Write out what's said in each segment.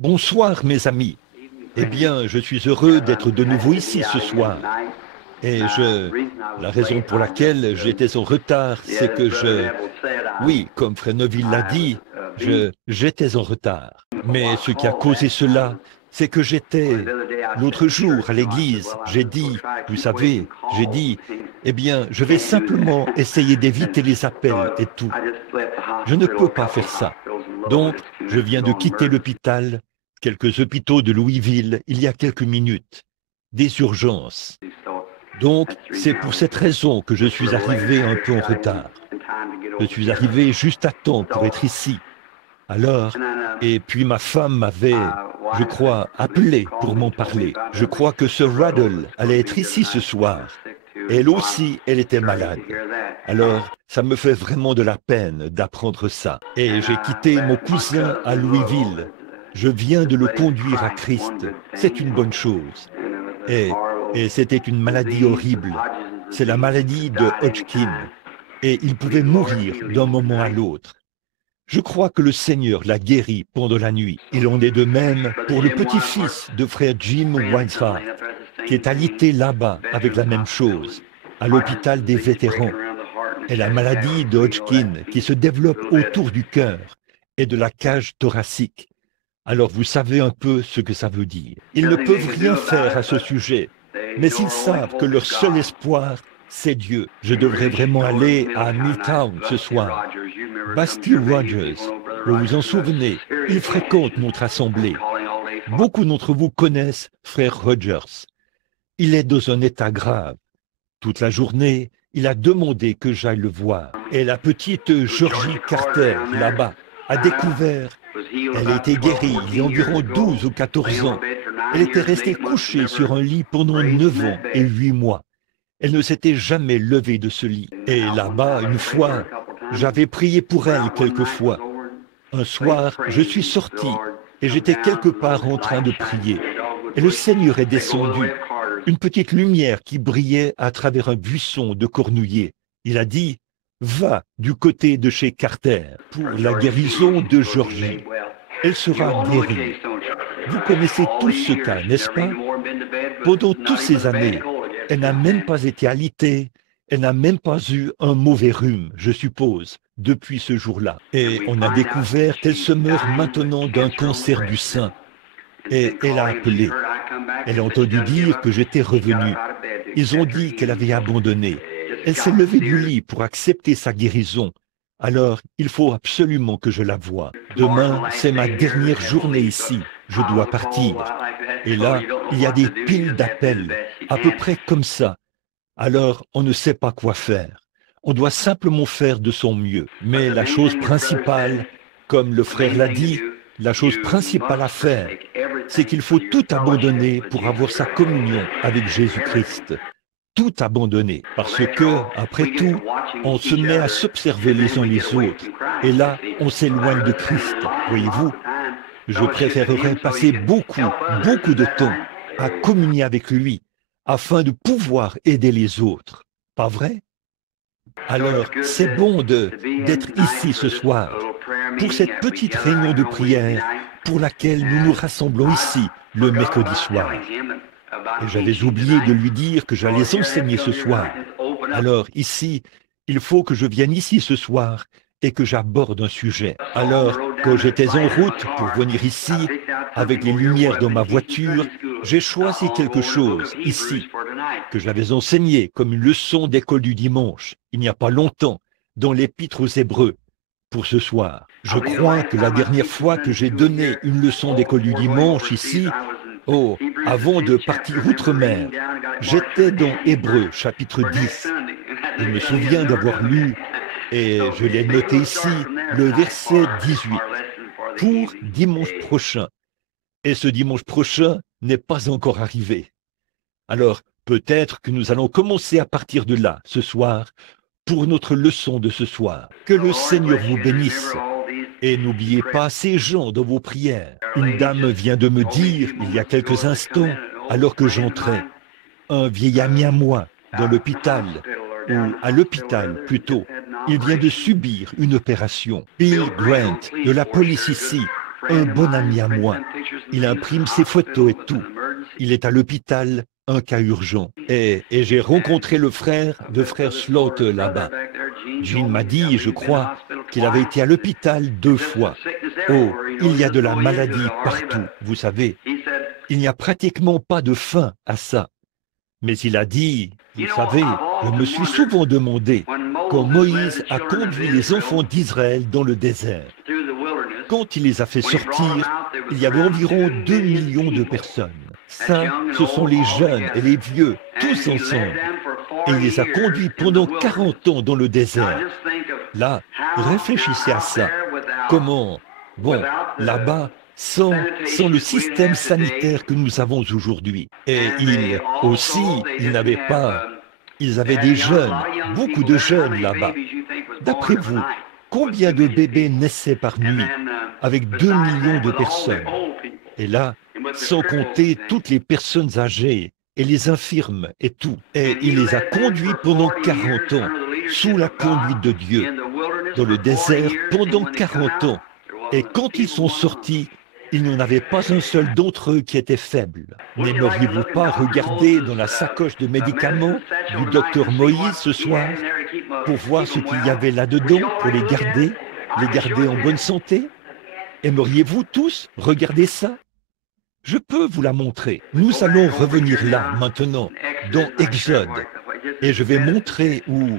Bonsoir mes amis. Eh bien, je suis heureux d'être de nouveau ici ce soir. Et la raison pour laquelle j'étais en retard, c'est que oui, comme Frère Neville l'a dit, j'étais en retard. Mais ce qui a causé cela, c'est que l'autre jour à l'église, j'ai dit, vous savez, eh bien, je vais simplement essayer d'éviter les appels et tout. Je ne peux pas faire ça. Donc, je viens de quitter l'hôpital, quelques hôpitaux de Louisville, il y a quelques minutes. Des urgences. Donc, c'est pour cette raison que je suis arrivé un peu en retard. Je suis arrivé juste à temps pour être ici. Alors, et puis ma femme m'avait, je crois, appelé pour m'en parler. Je crois que Sir Ruddle allait être ici ce soir. Elle aussi, elle était malade. Alors, ça me fait vraiment de la peine d'apprendre ça. Et j'ai quitté mon cousin à Louisville. Je viens de le conduire à Christ. C'est une bonne chose. Et c'était une maladie horrible. C'est la maladie de Hodgkin. Et il pouvait mourir d'un moment à l'autre. Je crois que le Seigneur l'a guéri pendant la nuit. Il en est de même pour le petit-fils de frère Jim Winesheart, qui est alité là-bas avec la même chose, à l'hôpital des vétérans. Et la maladie de Hodgkin qui se développe autour du cœur et de la cage thoracique. Alors vous savez un peu ce que ça veut dire. Ils ne peuvent rien faire à ce sujet, mais ils savent que leur seul espoir, c'est Dieu. Je devrais vraiment aller à Milltown ce soir. Basti Rogers, vous vous en souvenez, il fréquente notre assemblée. Beaucoup d'entre vous connaissent frère Rogers. Il est dans un état grave. Toute la journée, il a demandé que j'aille le voir. Et la petite Georgie Carter, là-bas, a découvert. Elle a été guérie il y a environ 12 ou 14 ans. Elle était restée couchée sur un lit pendant 9 ans et 8 mois. Elle ne s'était jamais levée de ce lit. Et là-bas, une fois, j'avais prié pour elle quelquefois. Un soir, je suis sorti et j'étais quelque part en train de prier. Et le Seigneur est descendu. Une petite lumière qui brillait à travers un buisson de cornouiller. Il a dit, va du côté de chez Carter pour la guérison de Georgie. Elle sera guérie. Vous connaissez tous ce cas, n'est-ce pas? Pendant toutes ces années, elle n'a même pas été alitée, elle n'a même pas eu un mauvais rhume, je suppose, depuis ce jour-là. Et on a découvert qu'elle se meurt maintenant d'un cancer du sein. Et elle a appelé. Elle a entendu dire que j'étais revenu. Ils ont dit qu'elle avait abandonné. Elle s'est levée du lit pour accepter sa guérison. Alors, il faut absolument que je la voie. Demain, c'est ma dernière journée ici. Je dois partir. Et là, il y a des piles d'appels, à peu près comme ça. Alors, on ne sait pas quoi faire. On doit simplement faire de son mieux. Mais la chose principale, comme le frère l'a dit, la chose principale à faire, c'est qu'il faut tout abandonner pour avoir sa communion avec Jésus-Christ. Tout abandonner, parce que, après tout, on se met à s'observer les uns les autres. Et là, on s'éloigne de Christ, voyez-vous. Je préférerais passer beaucoup de temps à communier avec lui, afin de pouvoir aider les autres. Pas vrai? Alors, c'est bon d'être ici ce soir, pour cette petite réunion de prière pour laquelle nous nous rassemblons ici le mercredi soir. Et j'avais oublié de lui dire que j'allais enseigner ce soir. Alors ici, il faut que je vienne ici ce soir et que j'aborde un sujet. Alors, quand j'étais en route pour venir ici, avec les lumières dans ma voiture, j'ai choisi quelque chose ici, que j'avais enseigné comme une leçon d'école du dimanche, il n'y a pas longtemps, dans l'Épître aux Hébreux, pour ce soir. Je crois que la dernière fois que j'ai donné une leçon d'école du dimanche ici, avant de partir outre-mer, j'étais dans Hébreux, chapitre 10. Je me souviens d'avoir lu, et je l'ai noté ici, le verset 18, pour dimanche prochain. Et ce dimanche prochain n'est pas encore arrivé. Alors, peut-être que nous allons commencer à partir de là, ce soir, pour notre leçon de ce soir. Que le Seigneur vous bénisse. Et n'oubliez pas ces gens dans vos prières. Une dame vient de me dire, il y a quelques instants, alors que j'entrais, un vieil ami à moi, dans l'hôpital, ou à l'hôpital plutôt, il vient de subir une opération. Bill Grant, de la police ici, un bon ami à moi. Il imprime ses photos et tout. Il est à l'hôpital, un cas urgent. Et j'ai rencontré le frère Slaughter là-bas. Jean m'a dit, je crois, qu'il avait été à l'hôpital 2 fois. Oh, il y a de la maladie partout, vous savez. Il n'y a pratiquement pas de fin à ça. Mais il a dit, vous savez, je me suis souvent demandé quand Moïse a conduit les enfants d'Israël dans le désert. Quand il les a fait sortir, il y avait environ 2 millions de personnes. Ça, ce sont les jeunes et les vieux, tous ensemble. Et il les a conduits pendant 40 ans dans le désert. Là, réfléchissez à ça. Comment, bon, là-bas, sans le système sanitaire que nous avons aujourd'hui. Et ils avaient des jeunes, beaucoup de jeunes là-bas. D'après vous, combien de bébés naissaient par nuit avec 2 millions de personnes? Et là, sans compter toutes les personnes âgées et les infirmes et tout. Et il les a conduits pendant 40 ans, sous la conduite de Dieu, dans le désert pendant 40 ans. Et quand ils sont sortis, il n'y en avait pas un seul d'entre eux qui était faible. N'aimeriez-vous pas regarder dans la sacoche de médicaments du docteur Moïse ce soir pour voir ce qu'il y avait là-dedans pour les garder en bonne santé? Aimeriez-vous tous regarder ça? Je peux vous la montrer. Nous allons revenir là, maintenant, dans Exode. Et je vais montrer où.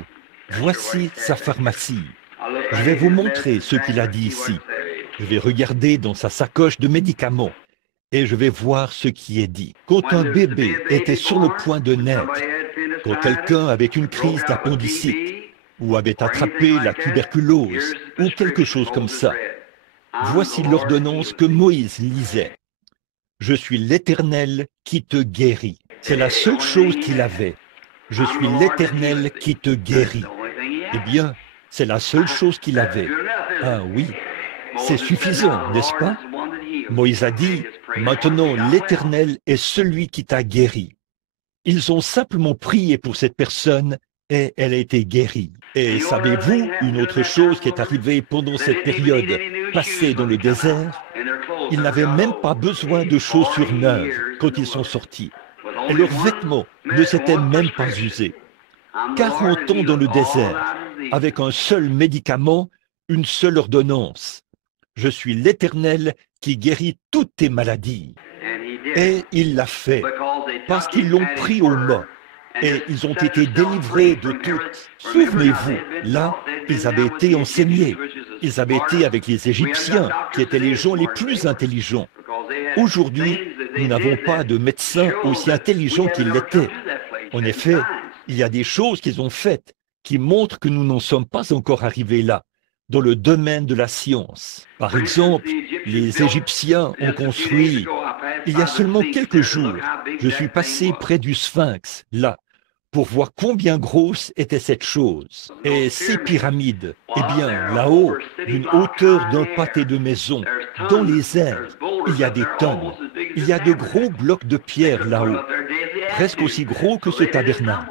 Voici sa pharmacie. Je vais vous montrer ce qu'il a dit ici. Je vais regarder dans sa sacoche de médicaments. Et je vais voir ce qui est dit. Quand un bébé était sur le point de naître, quand quelqu'un avait une crise d'appendicite, ou avait attrapé la tuberculose, ou quelque chose comme ça, voici l'ordonnance que Moïse lisait. Je suis l'Éternel qui te guérit. C'est la seule chose qu'il avait. Je suis l'Éternel qui te guérit. Eh bien, c'est la seule chose qu'il avait. Ah oui, c'est suffisant, n'est-ce pas? Moïse a dit, maintenant l'Éternel est celui qui t'a guéri. Ils ont simplement prié pour cette personne et elle a été guérie. Et savez-vous une autre chose qui est arrivée pendant cette période passée dans le désert? Ils n'avaient même pas besoin de chaussures neuves quand ils sont sortis. Et leurs vêtements ne s'étaient même pas usés. 40 ans dans le désert, avec un seul médicament, une seule ordonnance. Je suis l'Éternel qui guérit toutes tes maladies. Et il l'a fait, parce qu'ils l'ont pris au mot. Et ils ont été délivrés de toutes. Souvenez-vous, là, ils avaient été enseignés. Ils avaient été avec les Égyptiens, qui étaient les gens les plus intelligents. Aujourd'hui, nous n'avons pas de médecins aussi intelligents qu'ils l'étaient. En effet, il y a des choses qu'ils ont faites qui montrent que nous n'en sommes pas encore arrivés là, dans le domaine de la science. Par exemple, les Égyptiens ont construit, il y a seulement quelques jours, je suis passé près du Sphinx, là, pour voir combien grosse était cette chose. Et ces pyramides, eh bien, là-haut, d'une hauteur d'un pâté de maison, dans les airs, il y a des tonnes. Il y a de gros blocs de pierre là-haut, presque aussi gros que ce tabernacle.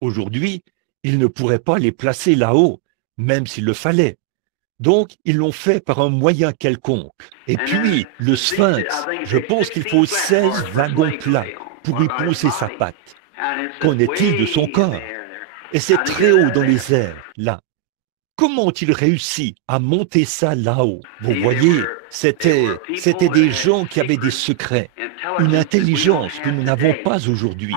Aujourd'hui, ils ne pourraient pas les placer là-haut, même s'il le fallait. Donc, ils l'ont fait par un moyen quelconque. Et puis, le Sphinx, je pense qu'il faut 16 wagons plats pour y poser sa patte. Qu'en est-il de son corps? Et c'est très haut dans les airs, là. Comment ont-ils réussi à monter ça là-haut? Vous voyez, c'était des gens qui avaient des secrets, une intelligence que nous n'avons pas aujourd'hui.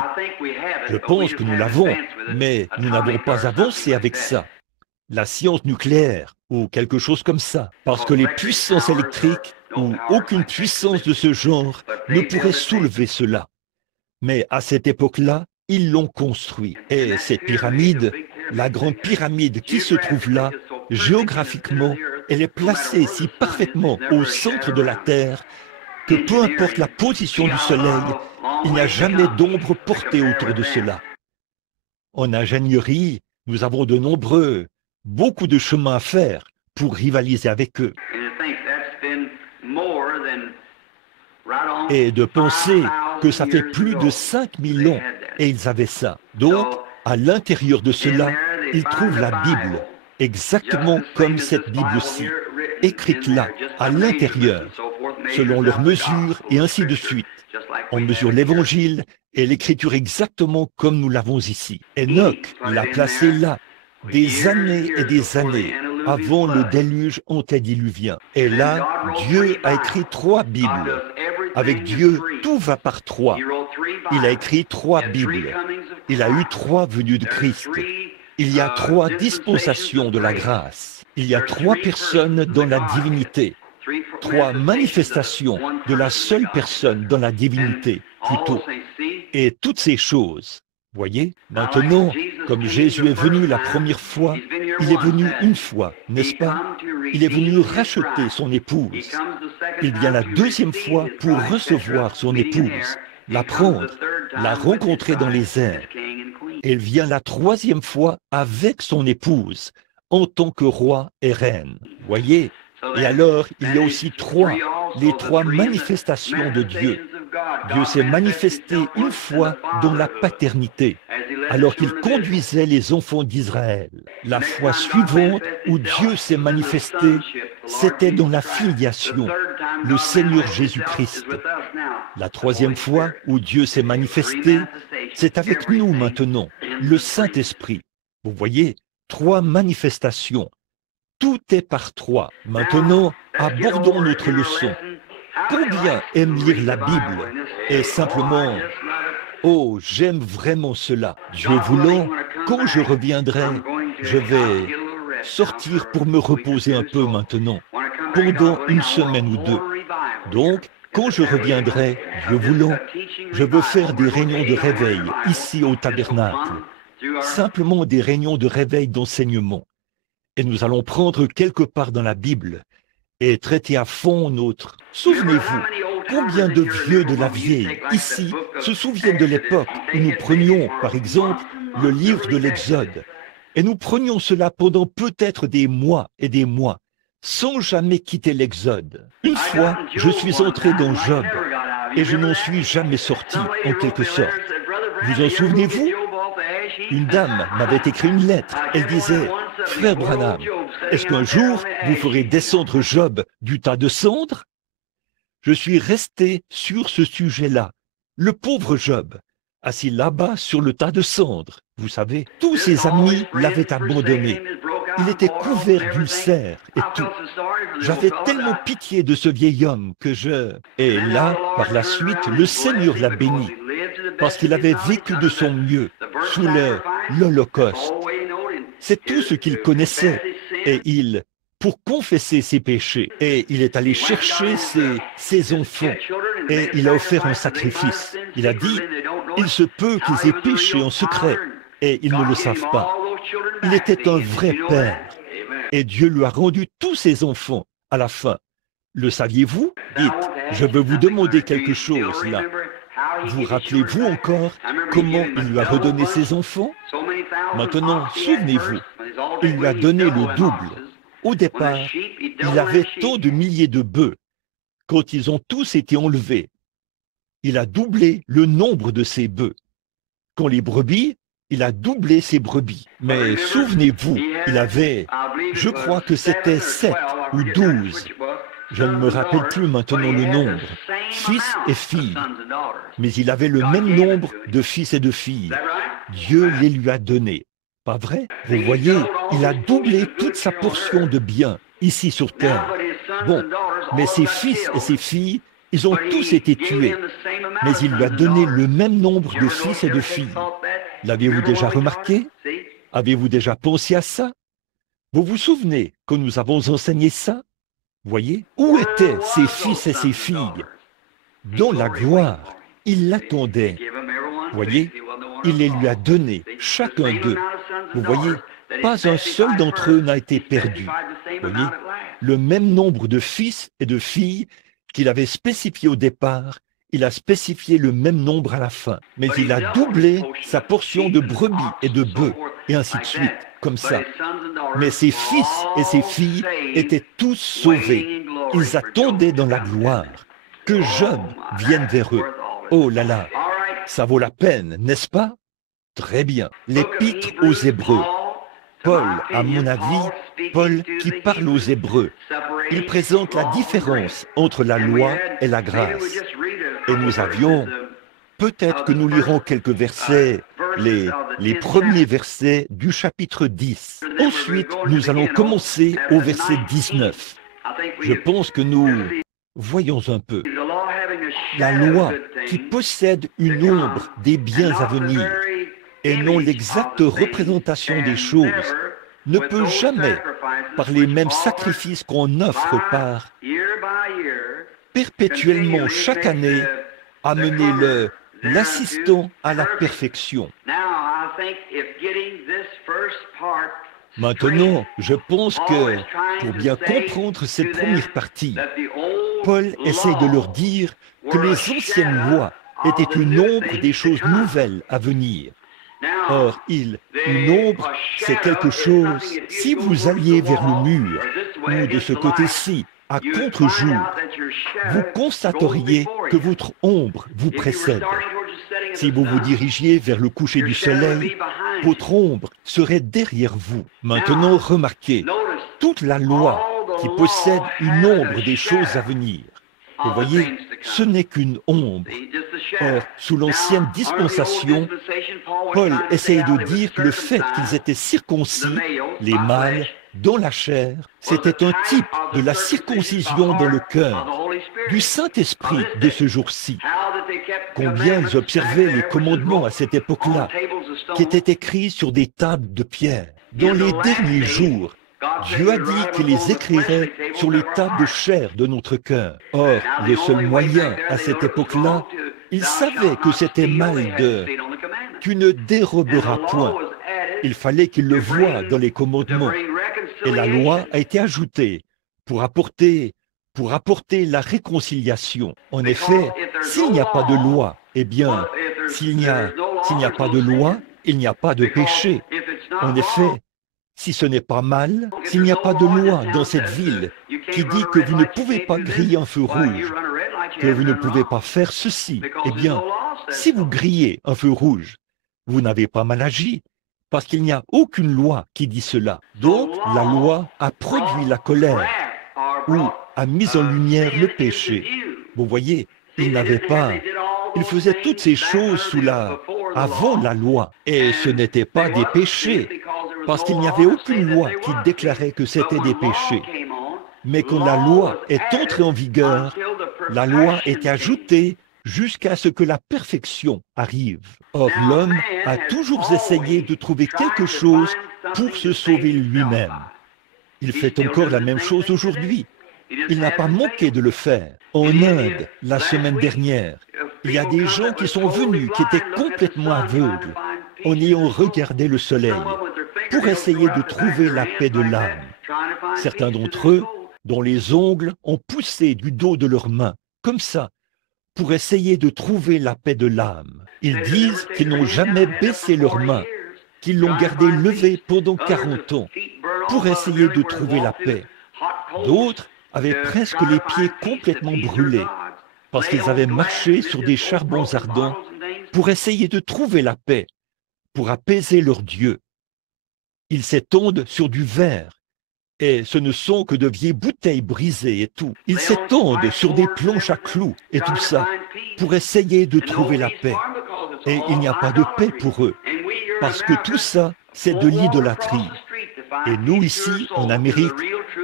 Je pense que nous l'avons, mais nous n'avons pas avancé avec ça. La science nucléaire, ou quelque chose comme ça, parce que les puissances électriques, ou aucune puissance de ce genre, ne pourrait soulever cela. Mais à cette époque-là, ils l'ont construit. Et cette pyramide, la grande pyramide qui se trouve là, géographiquement, elle est placée si parfaitement au centre de la Terre que peu importe la position du Soleil, il n'y a jamais d'ombre portée autour de cela. En ingénierie, nous avons beaucoup de chemin à faire pour rivaliser avec eux. Et de penser que ça fait plus de 5000 ans et ils avaient ça. Donc, à l'intérieur de cela, ils trouvent la Bible, exactement comme cette Bible-ci. écrites là, à l'intérieur, selon leur mesure et ainsi de suite. On mesure l'Évangile et l'Écriture exactement comme nous l'avons ici. Enoch l'a placé là, des années et des années avant le déluge antédiluvien. Et là, Dieu a écrit 3 Bibles. Avec Dieu, tout va par 3. Il a écrit 3 Bibles. Il a eu 3 venues de Christ. Il y a 3 dispensations de la grâce. Il y a 3 personnes dans la divinité. 3 manifestations de la seule personne dans la divinité, plutôt. Et toutes ces choses, voyez, maintenant, comme Jésus est venu la première fois, il est venu une fois, n'est-ce pas? Il est venu racheter son épouse. Il vient la deuxième fois pour recevoir son épouse, la prendre, la rencontrer dans les airs. Il vient la troisième fois avec son épouse, en tant que roi et reine. Voyez? Et alors, il y a aussi 3, les 3 manifestations de Dieu. Dieu s'est manifesté une fois dans la paternité, alors qu'il conduisait les enfants d'Israël. La fois suivante où Dieu s'est manifesté, c'était dans la filiation, le Seigneur Jésus-Christ. La troisième fois où Dieu s'est manifesté, c'est avec nous maintenant, le Saint-Esprit. Vous voyez, 3 manifestations. Tout est par 3. Maintenant, abordons notre leçon. Combien aiment lire la Bible et simplement, oh, j'aime vraiment cela. Dieu voulant, quand je reviendrai, je vais sortir pour me reposer un peu maintenant, pendant une semaine ou 2. Donc, quand je reviendrai, Dieu voulant, je veux faire des réunions de réveil ici au tabernacle. Simplement des réunions de réveil d'enseignement. Et nous allons prendre quelque part dans la Bible et traiter à fond notre... Souvenez-vous, combien de vieux de la vieille, ici, se souviennent de l'époque où nous prenions, par exemple, le livre de l'Exode, et nous prenions cela pendant peut-être des mois et des mois, sans jamais quitter l'Exode. Une fois, je suis entré dans Job, et je n'en suis jamais sorti, en quelque sorte. Vous en souvenez-vous? Une dame m'avait écrit une lettre. Elle disait, « Frère Branham, est-ce qu'un jour vous ferez descendre Job du tas de cendres ?» Je suis resté sur ce sujet-là. Le pauvre Job, assis là-bas sur le tas de cendres. Vous savez, tous ses amis l'avaient abandonné. Il était couvert d'ulcères et tout. J'avais tellement pitié de ce vieil homme que je... Et là, par la suite, le Seigneur l'a béni, parce qu'il avait vécu de son mieux sous l'Holocauste. C'est tout ce qu'il connaissait. Et il, pour confesser ses péchés, et il est allé chercher ses enfants, et il a offert un sacrifice. Il a dit, il se peut qu'ils aient péché en secret, et ils ne le savent pas. Il était un vrai père, et Dieu lui a rendu tous ses enfants à la fin. Le saviez-vous? Dites, je veux vous demander quelque chose là. Vous rappelez-vous encore comment il lui a redonné ses enfants? Maintenant, souvenez-vous, il lui a donné le double. Au départ, il avait tant de milliers de bœufs. Quand ils ont tous été enlevés, il a doublé le nombre de ses bœufs. Quand les brebis, il a doublé ses brebis. Mais souvenez-vous, il avait, je crois que c'était 7 ou 12. Je ne me rappelle plus maintenant le nombre, fils et filles. Mais il avait le même nombre de fils et de filles. Dieu les lui a donnés. Pas vrai? Vous voyez, il a doublé toute sa portion de biens ici sur terre. Bon, mais ses fils et ses filles, ils ont tous été tués. Mais il lui a donné le même nombre de fils et de filles. L'aviez-vous déjà remarqué? Avez-vous déjà pensé à ça? Vous vous souvenez que nous avons enseigné ça? Voyez, où étaient ses fils et ses filles? Dans la gloire, il l'attendait. Voyez, il les lui a donnés, chacun d'eux. Vous voyez, pas un seul d'entre eux n'a été perdu. Voyez, le même nombre de fils et de filles qu'il avait spécifié au départ, il a spécifié le même nombre à la fin. Mais il a doublé sa portion de brebis et de bœufs, et ainsi de suite, comme ça. Mais ses fils et ses filles étaient tous sauvés. Ils attendaient dans la gloire que Job vienne vers eux. Oh là là, ça vaut la peine, n'est-ce pas? Très bien. L'Épître aux Hébreux. Paul, à mon avis, Paul qui parle aux Hébreux, il présente la différence entre la loi et la grâce. Et nous avions, peut-être que nous lirons quelques versets, les premiers versets du chapitre 10. Ensuite, nous allons commencer au verset 19. Je pense que nous voyons un peu la loi qui possède une ombre des biens à venir et non l'exacte représentation des choses ne peut jamais, par les mêmes sacrifices qu'on offre par perpétuellement chaque année, amener l'assistant à la perfection. Maintenant, je pense que pour bien comprendre cette première partie, Paul essaie de leur dire que les anciennes lois étaient une ombre des choses nouvelles à venir. Or, une ombre, c'est quelque chose, si vous alliez vers le mur, ou de ce côté-ci, à contre-jour, vous constateriez que votre ombre vous précède. Si vous vous dirigiez vers le coucher du soleil, votre ombre serait derrière vous. Maintenant, remarquez, toute la loi qui possède une ombre des choses à venir. Vous voyez, ce n'est qu'une ombre. Or, sous l'ancienne dispensation, Paul essaye de dire que le fait qu'ils étaient circoncis, les mâles, dans la chair, c'était un type de la circoncision dans le cœur, du Saint-Esprit de ce jour-ci. Combien ils observaient les commandements à cette époque-là, qui étaient écrits sur des tables de pierre. Dans les derniers jours, Dieu a dit qu'il les écrirait sur les tables de chair de notre cœur. Or, le seul moyen à cette époque-là, ils savaient que c'était mal de « tu ne déroberas point ». Il fallait qu'ils le voient dans les commandements. Et la loi a été ajoutée pour apporter la réconciliation. En effet, s'il n'y a pas de loi, eh bien, s'il n'y a pas de loi, il n'y a pas de péché. En effet, si ce n'est pas mal, s'il n'y a pas de loi dans cette ville qui dit que vous ne pouvez pas griller un feu rouge, que vous ne pouvez pas faire ceci, eh bien, si vous grillez un feu rouge, vous n'avez pas mal agi, parce qu'il n'y a aucune loi qui dit cela. Donc, la loi a produit la colère, ou a mis en lumière le péché. Vous voyez, ils faisaient toutes ces choses avant la loi, et ce n'était pas des péchés, parce qu'il n'y avait aucune loi qui déclarait que c'était des péchés. Mais quand la loi est entrée en vigueur, la loi est ajoutée jusqu'à ce que la perfection arrive. Or, l'homme a toujours essayé de trouver quelque chose pour se sauver lui-même. Il fait encore la même chose aujourd'hui. Il n'a pas manqué de le faire. En Inde, la semaine dernière, il y a des gens qui sont venus, qui étaient complètement aveugles, en ayant regardé le soleil, pour essayer de trouver la paix de l'âme. Certains d'entre eux, dont les ongles ont poussé du dos de leurs mains, comme ça, pour essayer de trouver la paix de l'âme. Ils disent qu'ils n'ont jamais baissé leurs mains, qu'ils l'ont gardée levée pendant 40 ans, pour essayer de trouver la paix. D'autres avaient presque les pieds complètement brûlés, parce qu'ils avaient marché sur des charbons ardents, pour essayer de trouver la paix, pour apaiser leur Dieu. Ils s'étendent sur du verre, et ce ne sont que de vieilles bouteilles brisées et tout. Ils s'étendent sur des planches à clous et tout ça, pour essayer de trouver la paix. Et il n'y a pas de paix pour eux, parce que tout ça, c'est de l'idolâtrie. Et nous, ici, en Amérique,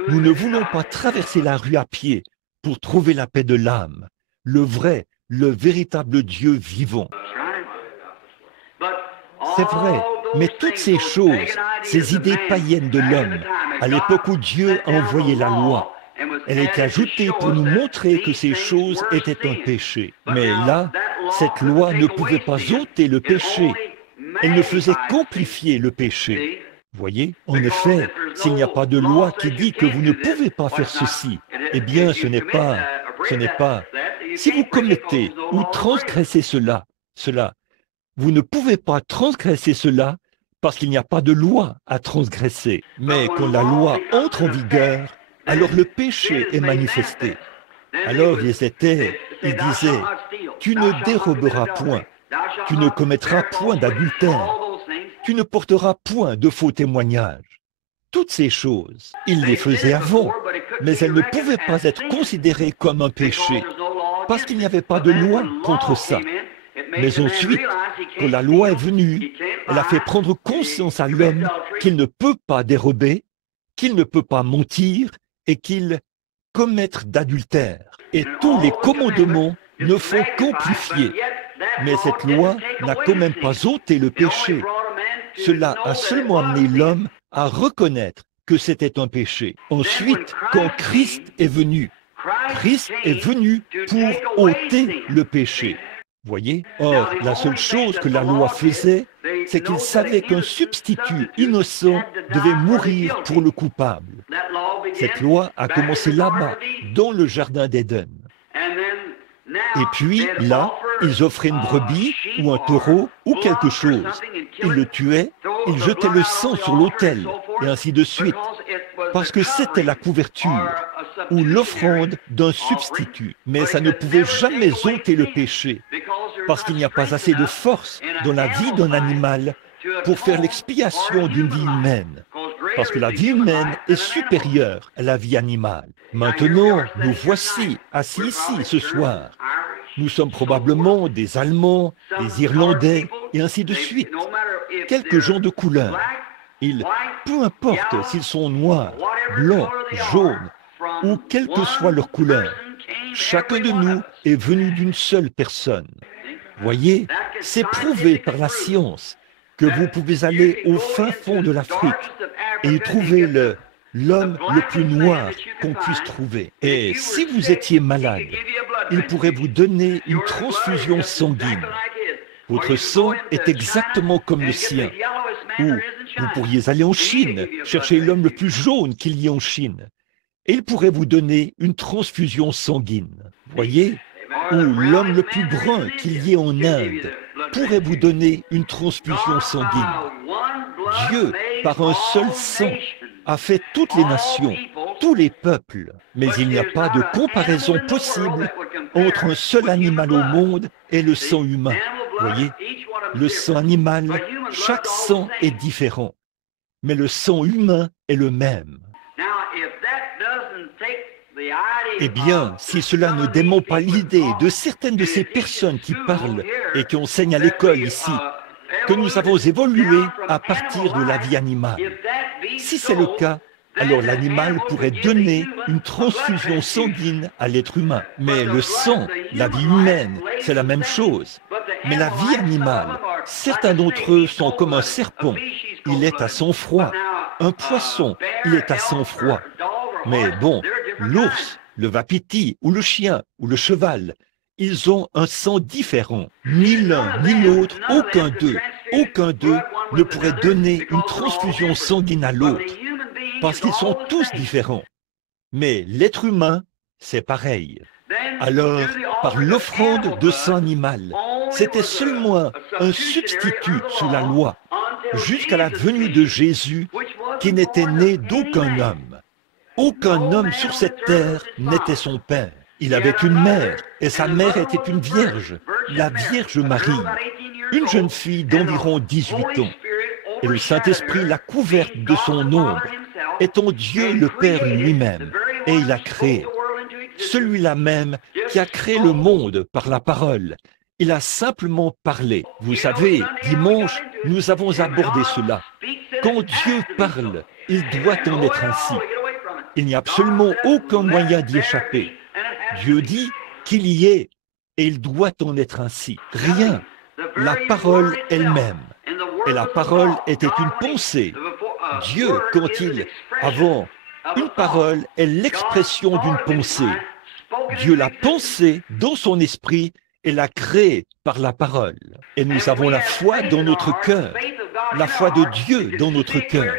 nous ne voulons pas traverser la rue à pied pour trouver la paix de l'âme, le vrai, le véritable Dieu vivant. C'est vrai, mais toutes ces choses, ces idées païennes de l'homme, à l'époque où Dieu a envoyé la loi, elle est ajoutée pour nous montrer que ces choses étaient un péché. Mais là, cette loi ne pouvait pas ôter le péché, elle ne faisait qu'amplifier le péché. Voyez, en effet, s'il n'y a pas de loi qui dit que vous ne pouvez pas faire ceci, eh bien, ce n'est pas. Si vous commettez ou transgressez cela, vous ne pouvez pas transgresser cela parce qu'il n'y a pas de loi à transgresser. Mais quand la loi entre en vigueur, alors le péché est manifesté. Alors ils disaient, tu ne déroberas point, tu ne commettras point d'adultère, tu ne porteras point de faux témoignages. Toutes ces choses, il les faisait avant, mais elles ne pouvaient pas être considérées comme un péché, parce qu'il n'y avait pas de loi contre ça. Mais ensuite, quand la loi est venue, elle a fait prendre conscience à l'homme qu'il ne peut pas dérober, qu'il ne peut pas mentir et qu'il commettre d'adultère. Et tous les commandements ne font qu'amplifier. Mais cette loi n'a quand même pas ôté le péché. Cela a seulement amené l'homme à reconnaître que c'était un péché. Ensuite, quand Christ est venu pour ôter le péché. Voyez? Or, la seule chose que la loi faisait, c'est qu'il savait qu'un substitut innocent devait mourir pour le coupable. Cette loi a commencé là-bas, dans le jardin d'Éden. Et puis, là, ils offraient une brebis ou un taureau ou quelque chose. Ils le tuaient, ils jetaient le sang sur l'autel, et ainsi de suite, parce que c'était la couverture ou l'offrande d'un substitut. Mais ça ne pouvait jamais ôter le péché, parce qu'il n'y a pas assez de force dans la vie d'un animal pour faire l'expiation d'une vie humaine, parce que la vie humaine est supérieure à la vie animale. Maintenant, nous voici assis ici ce soir. Nous sommes probablement des Allemands, des Irlandais, et ainsi de suite. Quelques gens de couleur. Peu importe s'ils sont noirs, blancs, jaunes, ou quelle que soit leur couleur, chacun de nous est venu d'une seule personne. Voyez, c'est prouvé par la science que vous pouvez aller au fin fond de l'Afrique et y trouver l'homme le plus noir qu'on puisse trouver. Et si vous étiez malade, il pourrait vous donner une transfusion sanguine. Votre sang est exactement comme le sien. Ou vous pourriez aller en Chine, chercher l'homme le plus jaune qu'il y ait en Chine. Et il pourrait vous donner une transfusion sanguine. Voyez? Ou l'homme le plus brun qu'il y ait en Inde pourrait vous donner une transfusion sanguine. Dieu, par un seul sang, a fait toutes les nations, tous les peuples. Mais il n'y a pas de comparaison possible entre un seul animal au monde et le sang humain. Voyez? Le sang animal, chaque sang est différent. Mais le sang humain est le même. Eh bien, si cela ne dément pas l'idée de certaines de ces personnes qui parlent et qui enseignent à l'école ici, que nous avons évolué à partir de la vie animale. Si c'est le cas, alors l'animal pourrait donner une transfusion sanguine à l'être humain. Mais le sang, la vie humaine, c'est la même chose. Mais la vie animale, certains d'entre eux sont comme un serpent. Il est à sang froid. Un poisson, il est à sang froid. Mais bon, l'ours, le wapiti, ou le chien, ou le cheval, ils ont un sang différent. Ni l'un, ni l'autre, aucun d'eux ne pourrait donner une transfusion sanguine à l'autre, parce qu'ils sont tous différents. Mais l'être humain, c'est pareil. Alors, par l'offrande de sang animal, c'était seulement un substitut sous la loi, jusqu'à la venue de Jésus, qui n'était né d'aucun homme. Aucun homme sur cette terre n'était son père. Il avait une mère, et sa mère était une vierge, la Vierge Marie, une jeune fille d'environ 18 ans. Et le Saint-Esprit l'a couverte de son ombre, étant Dieu le Père lui-même, et il a créé. Celui-là même qui a créé le monde par la parole. Il a simplement parlé. Vous savez, dimanche, nous avons abordé cela. Quand Dieu parle, il doit en être ainsi. Il n'y a absolument aucun moyen d'y échapper. Dieu dit qu'il y est, et il doit en être ainsi. Rien. La parole elle-même. Et la parole était une pensée. Dieu, avant, une parole est l'expression d'une pensée. Dieu l'a pensée dans son esprit et l'a créée par la parole. Et nous avons la foi dans notre cœur, la foi de Dieu dans notre cœur.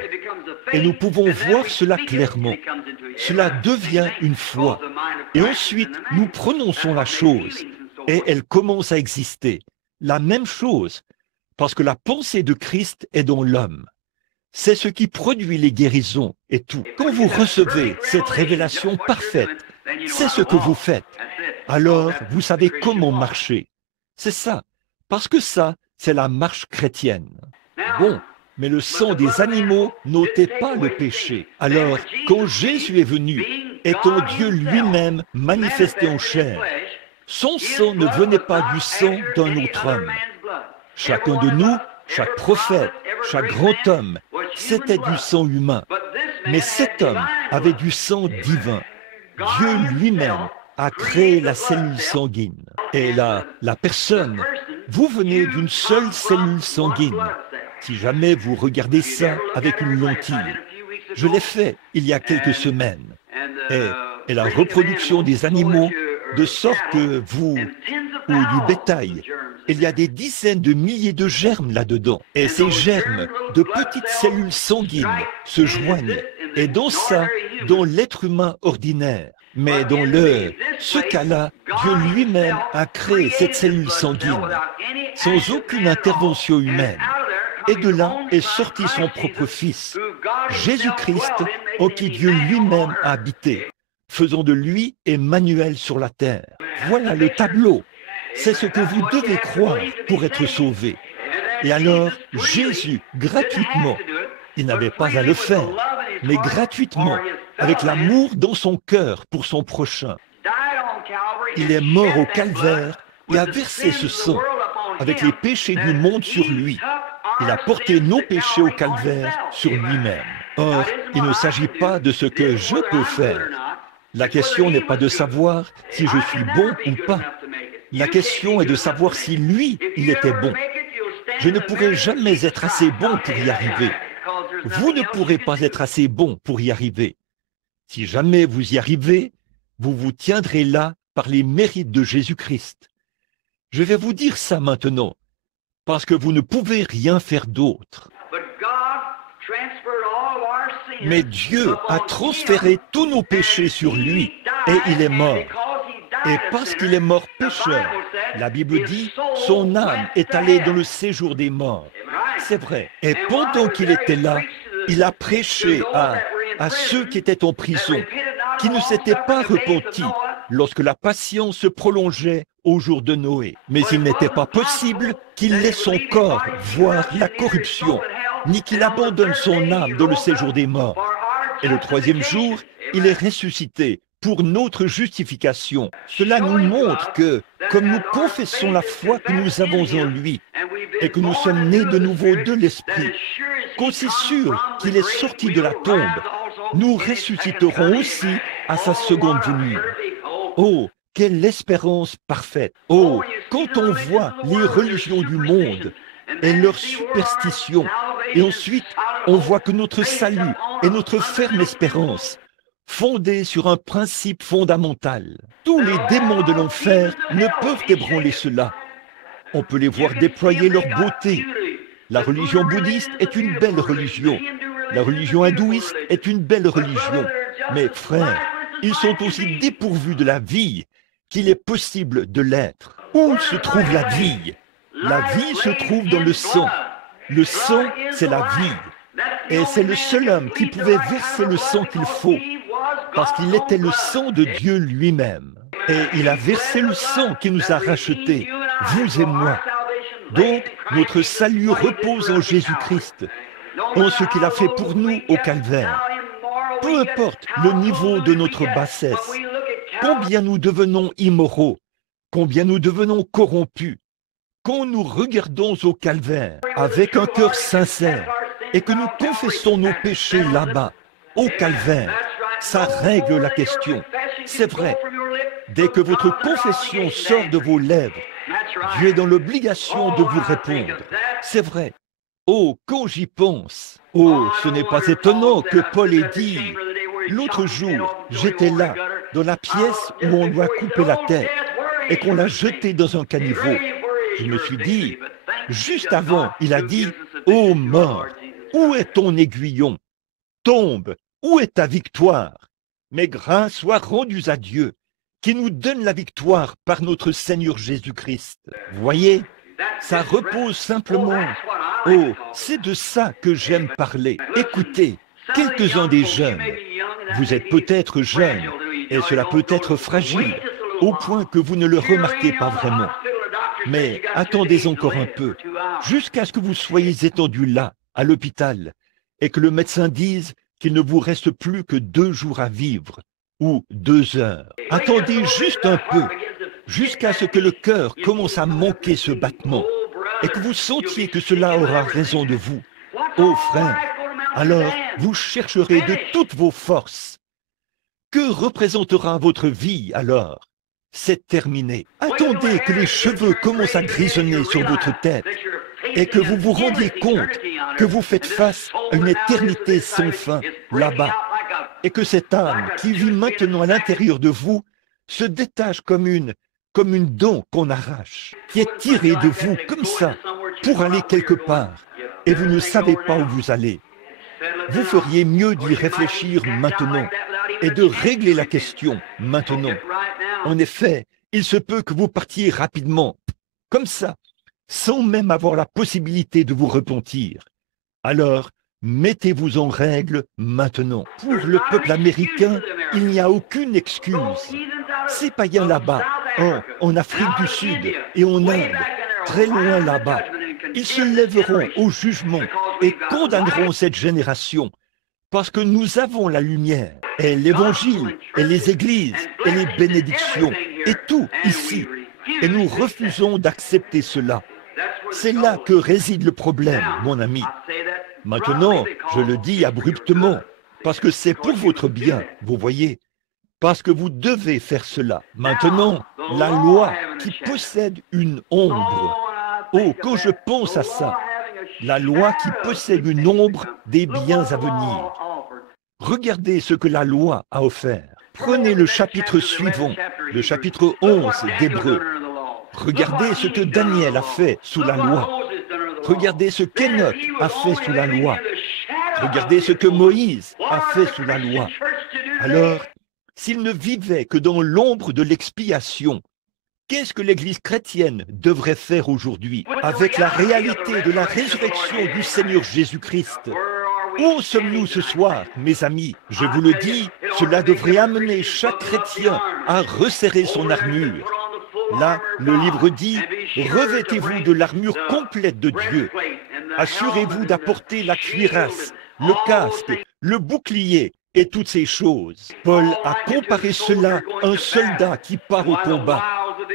Et nous pouvons voir cela clairement. Cela devient une foi. Et ensuite, nous prononçons la chose et elle commence à exister. La même chose, parce que la pensée de Christ est dans l'homme. C'est ce qui produit les guérisons et tout. Quand vous recevez cette révélation parfaite, c'est ce que vous faites. Alors, vous savez comment marcher. C'est ça, parce que ça, c'est la marche chrétienne. Bon, Mais le sang des animaux n'ôtait pas le péché. Alors, quand Jésus est venu, étant Dieu lui-même manifesté en chair, son sang ne venait pas du sang d'un autre homme. Chacun de nous, chaque prophète, chaque grand homme, c'était du sang humain. Mais cet homme avait du sang divin. Dieu lui-même a créé la cellule sanguine. Et la personne, vous venez d'une seule cellule sanguine. Si jamais vous regardez ça avec une lentille, je l'ai fait il y a quelques semaines. Et la reproduction des animaux, de sorte que vous, ou du bétail, il y a des dizaines de milliers de germes là-dedans. Et ces germes de petites cellules sanguines se joignent. Et dans ça, dans l'être humain ordinaire. Mais dans ce cas-là, Dieu lui-même a créé cette cellule sanguine, sans aucune intervention humaine. Et de là est sorti son propre Fils, Jésus-Christ, en qui Dieu lui-même a habité, faisant de lui Emmanuel sur la terre. Voilà le tableau. C'est ce que vous devez croire pour être sauvé. Et alors, Jésus, gratuitement, il n'avait pas à le faire, mais gratuitement, avec l'amour dans son cœur pour son prochain. Il est mort au calvaire et a versé ce sang avec les péchés du monde sur lui. Il a porté nos péchés au calvaire sur lui-même. Or, il ne s'agit pas de ce que je peux faire. La question n'est pas de savoir si je suis bon ou pas. La question est de savoir si lui, il était bon. Je ne pourrai jamais être assez bon pour y arriver. Vous ne pourrez pas être assez bon pour y arriver. Si jamais vous y arrivez, vous vous tiendrez là par les mérites de Jésus-Christ. Je vais vous dire ça maintenant, parce que vous ne pouvez rien faire d'autre. Mais Dieu a transféré tous nos péchés sur lui, et il est mort. Et parce qu'il est mort pécheur, la Bible dit, son âme est allée dans le séjour des morts. C'est vrai. Et pendant qu'il était là, il a prêché à ceux qui étaient en prison, qui ne s'étaient pas repentis lorsque la patience se prolongeait au jour de Noé. Mais il n'était pas possible qu'il laisse son corps voir la corruption, ni qu'il abandonne son âme dans le séjour des morts. Et le troisième jour, il est ressuscité pour notre justification. Cela nous montre que, comme nous confessons la foi que nous avons en lui, et que nous sommes nés de nouveau de l'Esprit, qu'aussi sûr qu'il est sorti de la tombe, nous ressusciterons aussi à sa seconde venue. Oh, quelle espérance parfaite! Oh, quand on voit les religions du monde et leurs superstitions, et ensuite on voit que notre salut est notre ferme espérance, fondée sur un principe fondamental. Tous les démons de l'enfer ne peuvent ébranler cela. On peut les voir déployer leur beauté. La religion bouddhiste est une belle religion. La religion hindouiste est une belle religion. Mais frères, ils sont aussi dépourvus de la vie qu'il est possible de l'être. Où se trouve la vie? La vie se trouve dans le sang. Le sang, c'est la vie. Et c'est le seul homme qui pouvait verser le sang qu'il faut, parce qu'il était le sang de Dieu lui-même. Et il a versé le sang qui nous a rachetés, vous et moi. Donc, notre salut repose en Jésus-Christ, en ce qu'il a fait pour nous au calvaire. Peu importe le niveau de notre bassesse, combien nous devenons immoraux, combien nous devenons corrompus, quand nous regardons au calvaire avec un cœur sincère et que nous confessons nos péchés là-bas, au calvaire, ça règle la question. C'est vrai. Dès que votre confession sort de vos lèvres, Dieu est dans l'obligation de vous répondre. C'est vrai. Oh, quand j'y pense. Oh, ce n'est pas étonnant que Paul ait dit, l'autre jour, j'étais là, dans la pièce où on lui a coupé la tête et qu'on l'a jeté dans un caniveau. Je me suis dit, juste avant, il a dit, ô mort, où est ton aiguillon? Tombe, où est ta victoire? Mais grâce soit rendue à Dieu, qui nous donne la victoire par notre Seigneur Jésus-Christ. Voyez, ça repose simplement. Oh, c'est de ça que j'aime parler. Écoutez, quelques-uns des jeunes, vous êtes peut-être jeunes, et cela peut être fragile, au point que vous ne le remarquez pas vraiment. Mais attendez encore un peu, jusqu'à ce que vous soyez étendus là, à l'hôpital et que le médecin dise qu'il ne vous reste plus que 2 jours à vivre ou 2 heures. Attendez juste un peu, jusqu'à ce que le cœur commence à manquer ce battement et que vous sentiez que cela aura raison de vous. Ô frère, alors vous chercherez de toutes vos forces. Que représentera votre vie alors? C'est terminé. Attendez que les cheveux commencent à grisonner sur votre tête et que vous vous rendiez compte que vous faites face à une éternité sans fin là-bas et que cette âme qui vit maintenant à l'intérieur de vous se détache comme une dent qu'on arrache, qui est tirée de vous comme ça pour aller quelque part et vous ne savez pas où vous allez. Vous feriez mieux d'y réfléchir maintenant et de régler la question maintenant. En effet, il se peut que vous partiez rapidement, comme ça, sans même avoir la possibilité de vous repentir. Alors, mettez-vous en règle maintenant. Pour le peuple américain, il n'y a aucune excuse. Ces païens là-bas, en Afrique du Sud et en Inde, très loin là-bas, ils se lèveront au jugement et condamneront cette génération parce que nous avons la lumière et l'évangile et les églises et les bénédictions et tout ici. Et nous refusons d'accepter cela. C'est là que réside le problème, mon ami. Maintenant, je le dis abruptement, parce que c'est pour votre bien, vous voyez, parce que vous devez faire cela. Maintenant, la loi qui possède une ombre. Oh, quand je pense à ça, la loi qui possède une ombre des biens à venir. Regardez ce que la loi a offert. Prenez le chapitre suivant, le chapitre 11 d'Hébreux. Regardez ce que Daniel a fait sous la loi. Regardez ce qu'Enoch a fait sous la loi. Regardez ce que Moïse a fait sous la loi. Alors, s'il ne vivait que dans l'ombre de l'expiation, qu'est-ce que l'Église chrétienne devrait faire aujourd'hui avec la réalité de la résurrection du Seigneur Jésus-Christ? Où sommes-nous ce soir, mes amis? Je vous le dis, cela devrait amener chaque chrétien à resserrer son armure. Là, le livre dit, revêtez-vous de l'armure complète de Dieu. Assurez-vous d'apporter la cuirasse, le casque, le bouclier et toutes ces choses. Paul a comparé cela à un soldat qui part au combat.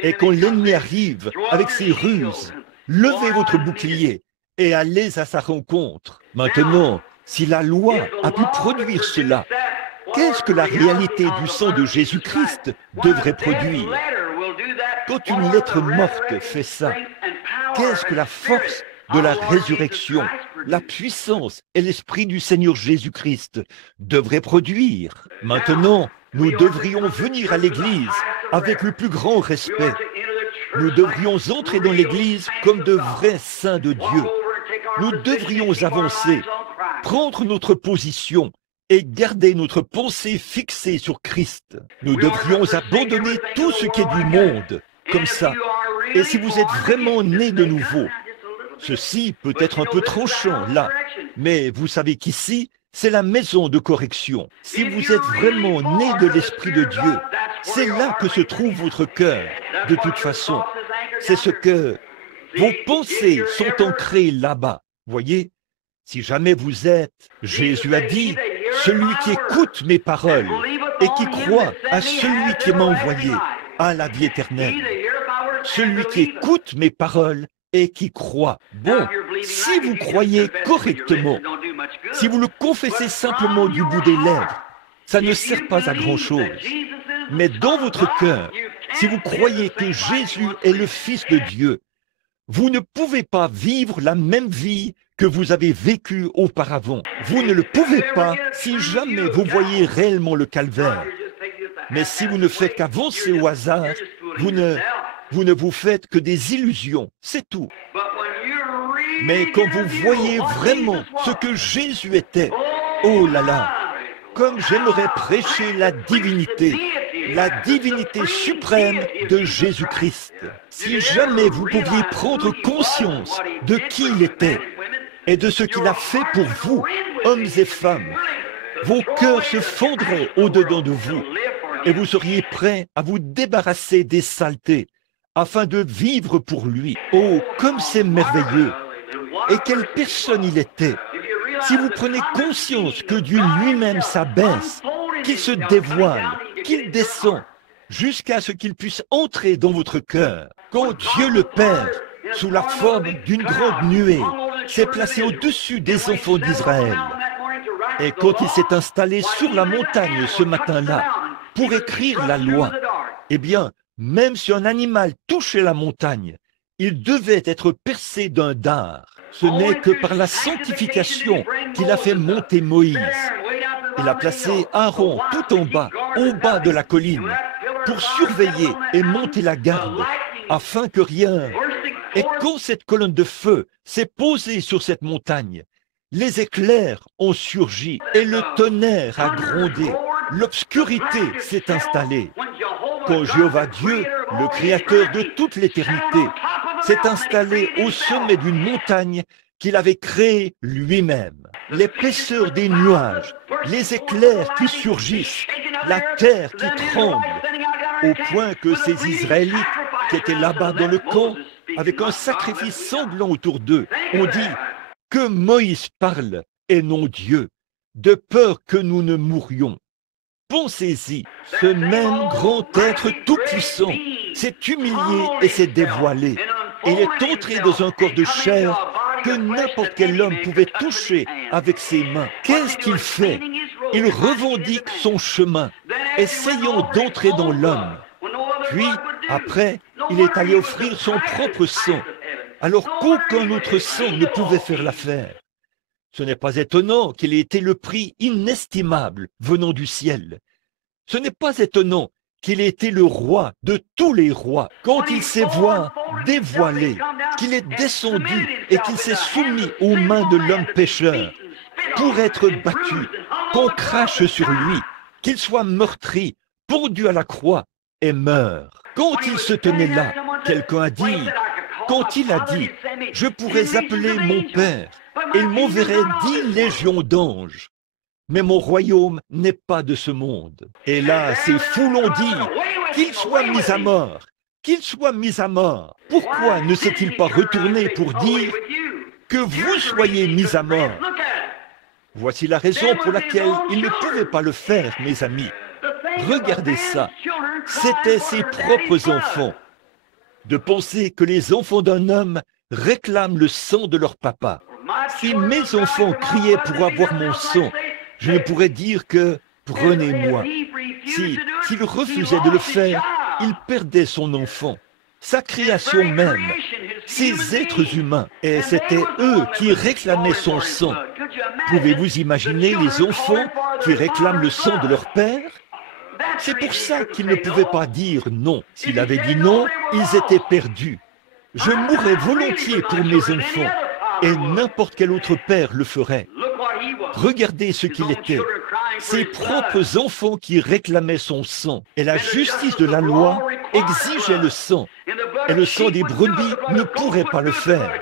Et quand l'ennemi arrive avec ses ruses, levez votre bouclier et allez à sa rencontre. Maintenant, si la loi a pu produire cela, qu'est-ce que la réalité du sang de Jésus-Christ devrait produire? Quand une lettre morte fait ça, qu'est-ce que la force de la résurrection, la puissance et l'esprit du Seigneur Jésus-Christ devraient produire? Maintenant, nous devrions venir à l'Église avec le plus grand respect. Nous devrions entrer dans l'Église comme de vrais saints de Dieu. Nous devrions avancer, prendre notre position et garder notre pensée fixée sur Christ. Nous devrions abandonner tout ce qui est du monde, comme ça. Et si vous êtes vraiment né de nouveau, ceci peut être un peu tranchant là, mais vous savez qu'ici, c'est la maison de correction. Si vous êtes vraiment né de l'Esprit de Dieu, c'est là que se trouve votre cœur. De toute façon, c'est ce que vos pensées sont ancrées là-bas. Voyez, si jamais vous êtes, Jésus a dit, celui qui écoute mes paroles et qui croit à celui qui m'a envoyé a la vie éternelle. Celui qui écoute mes paroles et qui croit. Bon, si vous croyez correctement, si vous le confessez simplement du bout des lèvres, ça ne sert pas à grand-chose. Mais dans votre cœur, si vous croyez que Jésus est le Fils de Dieu, vous ne pouvez pas vivre la même vie que vous avez vécue auparavant. Vous ne le pouvez pas si jamais vous voyez réellement le calvaire. Mais si vous ne faites qu'avancer au hasard, vous ne vous faites que des illusions, c'est tout. Mais quand vous voyez vraiment ce que Jésus était, oh là là, comme j'aimerais prêcher la divinité suprême de Jésus-Christ. Si jamais vous pouviez prendre conscience de qui il était et de ce qu'il a fait pour vous, hommes et femmes, vos cœurs se fondraient au-dedans de vous et vous seriez prêts à vous débarrasser des saletés afin de vivre pour lui. Oh, comme c'est merveilleux! et quelle personne il était. Si vous prenez conscience que Dieu lui-même s'abaisse, qu'il se dévoile, qu'il descend, jusqu'à ce qu'il puisse entrer dans votre cœur, quand Dieu le Père, sous la forme d'une grande nuée, s'est placé au-dessus des enfants d'Israël, et quand il s'est installé sur la montagne ce matin-là pour écrire la loi, eh bien, même si un animal touchait la montagne, il devait être percé d'un dard. Ce n'est que par la sanctification qu'il a fait monter Moïse. Il a placé Aaron tout en bas, au bas de la colline, pour surveiller et monter la garde, afin que rien... Et quand cette colonne de feu s'est posée sur cette montagne, les éclairs ont surgi et le tonnerre a grondé. L'obscurité s'est installée. Quand Jéhovah Dieu, le Créateur de toute l'éternité, s'est installé au sommet d'une montagne qu'il avait créée lui-même. L'épaisseur des nuages, les éclairs qui surgissent, la terre qui tremble, au point que ces Israélites qui étaient là-bas dans le camp, avec un sacrifice sanglant autour d'eux, ont dit que Moïse parle et non Dieu, de peur que nous ne mourions. Pensez-y, ce même grand être tout-puissant s'est humilié et s'est dévoilé. Et il est entré dans un corps de chair que n'importe quel homme pouvait toucher avec ses mains. Qu'est-ce qu'il fait? Il revendique son chemin, essayant d'entrer dans l'homme. Puis, après, il est allé offrir son propre sang, alors qu'aucun autre sang ne pouvait faire l'affaire. Ce n'est pas étonnant qu'il ait été le prix inestimable venant du ciel. Ce n'est pas étonnant qu'il ait été le roi de tous les rois, quand il s'est voix dévoilé, qu'il est descendu et qu'il s'est soumis aux mains de l'homme pécheur pour être battu, qu'on crache sur lui, qu'il soit meurtri, pendu à la croix et meurt. Quand il se tenait là, quelqu'un a dit, quand il a dit, je pourrais appeler mon Père, et il m'enverrait 10 légions d'anges. Mais mon royaume n'est pas de ce monde. Et là, ces fous l'ont dit, qu'il soit mis à mort, qu'il soit mis à mort. Pourquoi ne s'est-il pas retourné pour dire que vous soyez mis à mort? Voici la raison pour laquelle il ne pouvait pas le faire, mes amis. Regardez ça, c'étaient ses propres enfants. De penser que les enfants d'un homme réclament le sang de leur papa. Si mes enfants criaient pour avoir mon sang, je ne pourrais dire que « prenez-moi ». S'il refusait de le faire, il perdait son enfant, sa création même, ces êtres humains, et c'était eux qui réclamaient son sang. Pouvez-vous imaginer les enfants qui réclament le sang de leur père? C'est pour ça qu'il ne pouvait pas dire non. S'il avait dit non, ils étaient perdus. Je mourrais volontiers pour mes enfants, et n'importe quel autre père le ferait. Regardez ce qu'il était, ses propres enfants qui réclamaient son sang. Et la justice de la loi exigeait le sang. Et le sang des brebis ne pourrait pas le faire.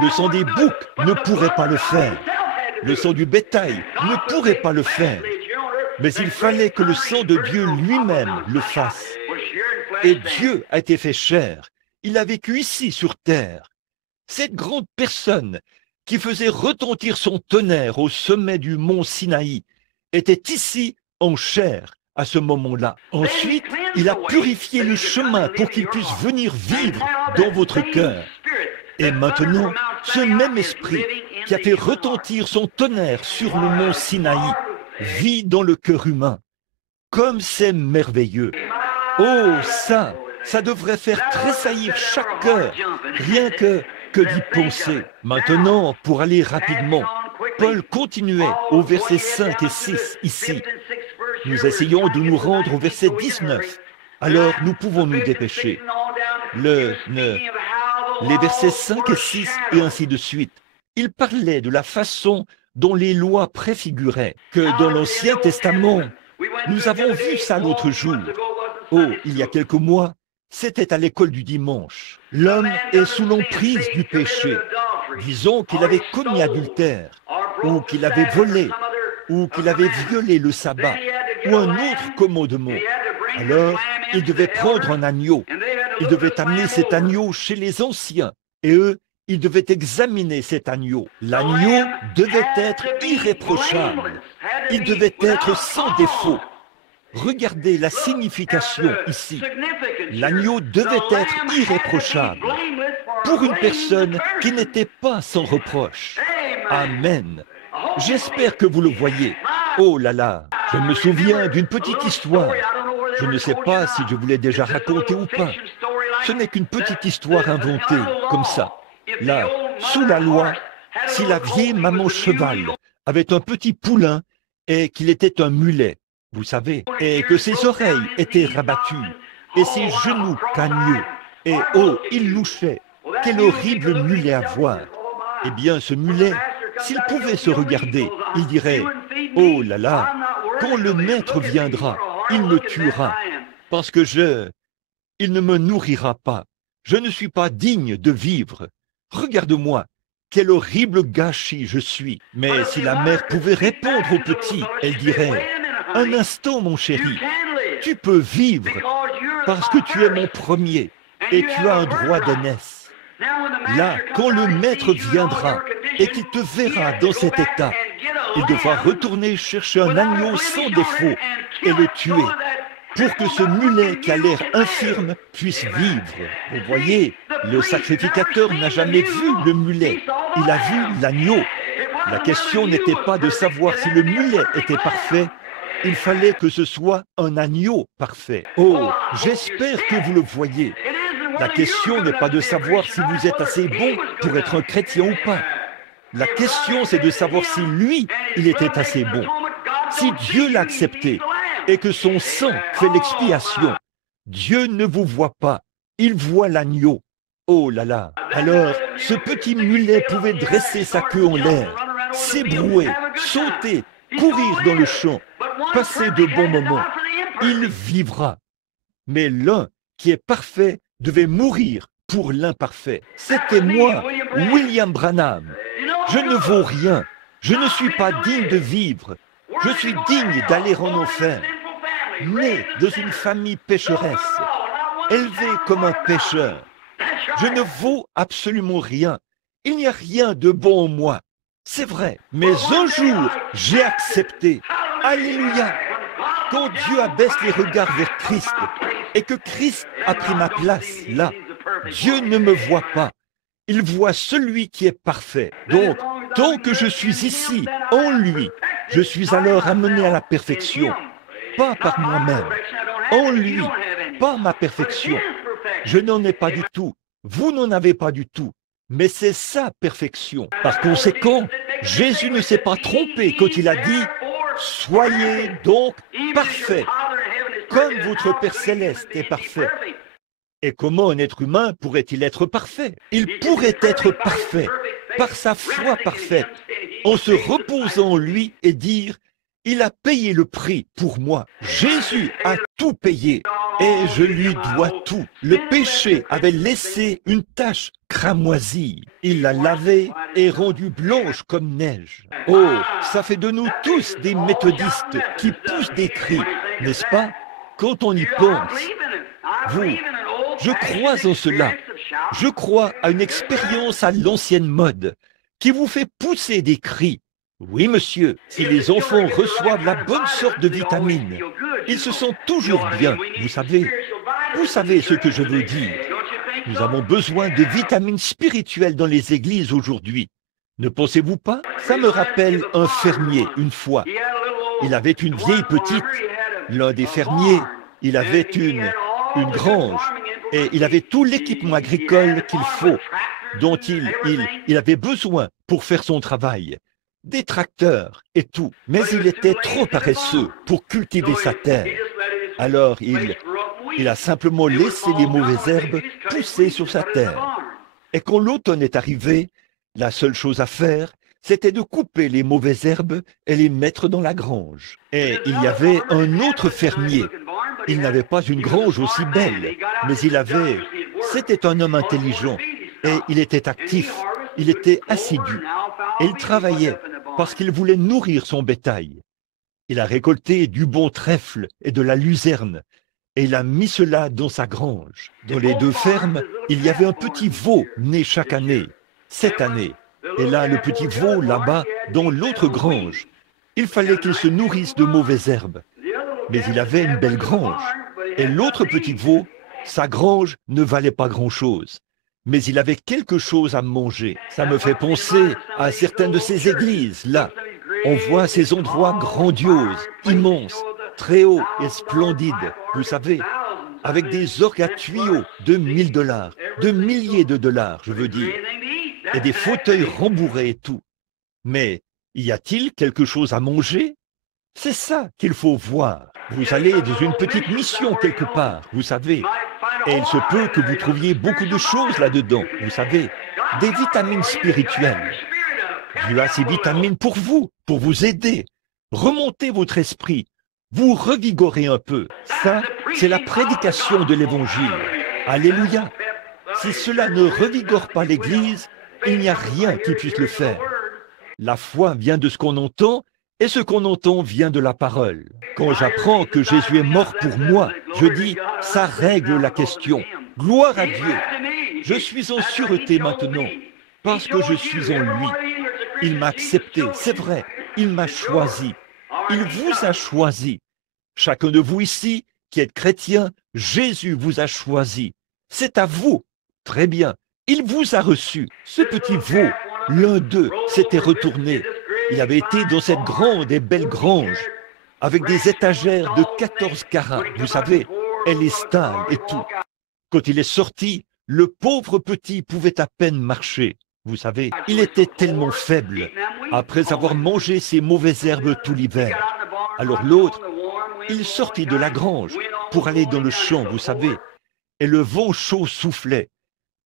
Le sang des boucs ne pourrait pas le faire. Le sang du bétail ne pourrait pas le faire. Mais il fallait que le sang de Dieu lui-même le fasse. Et Dieu a été fait chair. Il a vécu ici sur terre. Cette grande personne qui faisait retentir son tonnerre au sommet du mont Sinaï était ici en chair à ce moment-là. Ensuite, il a purifié le chemin pour qu'il puisse venir vivre dans votre cœur. Et maintenant, ce même esprit qui a fait retentir son tonnerre sur le mont Sinaï vit dans le cœur humain. Comme c'est merveilleux. Oh, ça devrait faire tressaillir chaque cœur, rien que d'y penser. Maintenant, pour aller rapidement, Paul continuait au verset 5 et 6 ici. Nous essayons de nous rendre au verset 19. Alors, nous pouvons nous dépêcher. Les versets 5 et 6 et ainsi de suite. Il parlait de la façon dont les lois préfiguraient que dans l'Ancien Testament, nous avons vu ça l'autre jour. Oh, il y a quelques mois, c'était à l'école du dimanche. L'homme est sous l'emprise du péché. Disons qu'il avait commis adultère, ou qu'il avait volé, ou qu'il avait violé le sabbat, ou un autre commandement. Alors, il devait prendre un agneau. Il devait amener cet agneau chez les anciens. Et eux, il devait examiner cet agneau. L'agneau devait être irréprochable. Il devait être sans défaut. Regardez la signification ici. L'agneau devait être irréprochable pour une personne qui n'était pas sans reproche. Amen. J'espère que vous le voyez. Oh là là, je me souviens d'une petite histoire. Je ne sais pas si je vous l'ai déjà racontée ou pas. Ce n'est qu'une petite histoire inventée, comme ça. Là, sous la loi, si la vieille maman cheval avait un petit poulain et qu'il était un mulet, vous savez, et que ses oreilles étaient rabattues, et ses genoux cagneux, et oh, il louchait. Quel horrible mulet à voir. Eh bien, ce mulet, s'il pouvait se regarder, il dirait, oh là là, quand le maître viendra, il me tuera, parce que il ne me nourrira pas. Je ne suis pas digne de vivre. Regarde-moi, quel horrible gâchis je suis. Mais si la mère pouvait répondre au petit, elle dirait, un instant, mon chéri, tu peux vivre parce que tu es mon premier et tu as un droit d'aînesse. Là, quand le maître viendra et qu'il te verra dans cet état, il devra retourner chercher un agneau sans défaut et le tuer pour que ce mulet qui a l'air infirme puisse vivre. Vous voyez, le sacrificateur n'a jamais vu le mulet, il a vu l'agneau. La question n'était pas de savoir si le mulet était parfait, il fallait que ce soit un agneau parfait. Oh, j'espère que vous le voyez. La question n'est pas de savoir si vous êtes assez bon pour être un chrétien ou pas. La question, c'est de savoir si lui, il était assez bon. Si Dieu l'a accepté et que son sang fait l'expiation, Dieu ne vous voit pas, il voit l'agneau. Oh là là! Alors, ce petit mulet pouvait dresser sa queue en l'air, s'ébrouer, sauter, courir dans le champ, passer de bons moments. Il vivra. Mais l'un qui est parfait devait mourir pour l'imparfait. C'était moi, William Branham. Je ne vaux rien. Je ne suis pas digne de vivre. Je suis digne d'aller en enfer. Né dans une famille pécheresse, élevé comme un pécheur. Je ne vaux absolument rien. Il n'y a rien de bon en moi. C'est vrai. Mais un jour, j'ai accepté. Alléluia. Quand Dieu abaisse les regards vers Christ et que Christ a pris ma place là, Dieu ne me voit pas. Il voit celui qui est parfait. Donc, tant que je suis ici, en lui, je suis alors amené à la perfection. Pas par moi-même. En lui, pas ma perfection. Je n'en ai pas du tout. Vous n'en avez pas du tout. Mais c'est sa perfection. Par conséquent, Jésus ne s'est pas trompé quand il a dit « Soyez donc parfaits, comme votre Père Céleste est parfait. » Et comment un être humain pourrait-il être parfait? Il pourrait être parfait par sa foi parfaite, en se reposant en lui et dire « Il a payé le prix pour moi. Jésus a tout payé et je lui dois tout. » Le péché avait laissé une tache cramoisie. Il l'a lavée et rendue blanche comme neige. Oh, ça fait de nous tous des méthodistes qui poussent des cris, n'est-ce pas? Quand on y pense, je crois en cela. Je crois à une expérience à l'ancienne mode qui vous fait pousser des cris. Oui, monsieur, si les enfants reçoivent la bonne sorte de vitamines, ils se sentent toujours bien, vous savez. Vous savez ce que je veux dire. Nous avons besoin de vitamines spirituelles dans les églises aujourd'hui. Ne pensez-vous pas? Ça me rappelle un fermier, une fois. Il avait une vieille petite, l'un des fermiers, il avait une grange, et il avait tout l'équipement agricole qu'il faut, dont il avait besoin pour faire son travail. Des tracteurs et tout, mais il était trop paresseux pour cultiver sa terre. Alors il a simplement laissé les mauvaises herbes pousser sur sa terre. Et quand l'automne est arrivé, la seule chose à faire, c'était de couper les mauvaises herbes et les mettre dans la grange. Et il y avait un autre fermier. Il n'avait pas une grange aussi belle, mais c'était un homme intelligent et il était actif, il était assidu. Et il travaillait parce qu'il voulait nourrir son bétail. Il a récolté du bon trèfle et de la luzerne et il a mis cela dans sa grange. Dans les deux fermes, il y avait un petit veau né chaque année. cette année. Et là, le petit veau, là-bas, dans l'autre grange, il fallait qu'il se nourrisse de mauvaises herbes. Mais il avait une belle grange. Et l'autre petit veau, sa grange ne valait pas grand-chose. Mais il avait quelque chose à manger. Ça me fait penser à certaines de ces églises, là. On voit ces endroits grandioses, immenses, très hauts et splendides, vous savez, avec des orgues à tuyaux de $1000, de milliers de dollars, je veux dire, et des fauteuils rembourrés et tout. Mais y a-t-il quelque chose à manger? C'est ça qu'il faut voir. Vous allez dans une petite mission quelque part, vous savez, et il se peut que vous trouviez beaucoup de choses là-dedans, vous savez, des vitamines spirituelles. Dieu a ces vitamines pour vous aider. Remontez votre esprit, vous revigorez un peu. Ça, c'est la prédication de l'Évangile. Alléluia. Si cela ne revigore pas l'Église, il n'y a rien qui puisse le faire. La foi vient de ce qu'on entend, et ce qu'on entend vient de la parole. Quand j'apprends que Jésus est mort pour moi, je dis, ça règle la question. Gloire à Dieu. Je suis en sûreté maintenant, parce que je suis en lui. Il m'a accepté, c'est vrai, il m'a choisi. Il vous a choisi. Chacun de vous ici, qui êtes chrétien, Jésus vous a choisi. C'est à vous. Très bien. Il vous a reçu. Ce petit veau, l'un d'eux, s'était retourné. Il avait été dans cette grande et belle grange, avec des étagères de 14 carats, vous savez, et les stalles et tout. Quand il est sorti, le pauvre petit pouvait à peine marcher. Vous savez, il était tellement faible, après avoir mangé ces mauvaises herbes tout l'hiver. Alors l'autre, il sortit de la grange pour aller dans le champ, vous savez, et le vent chaud soufflait.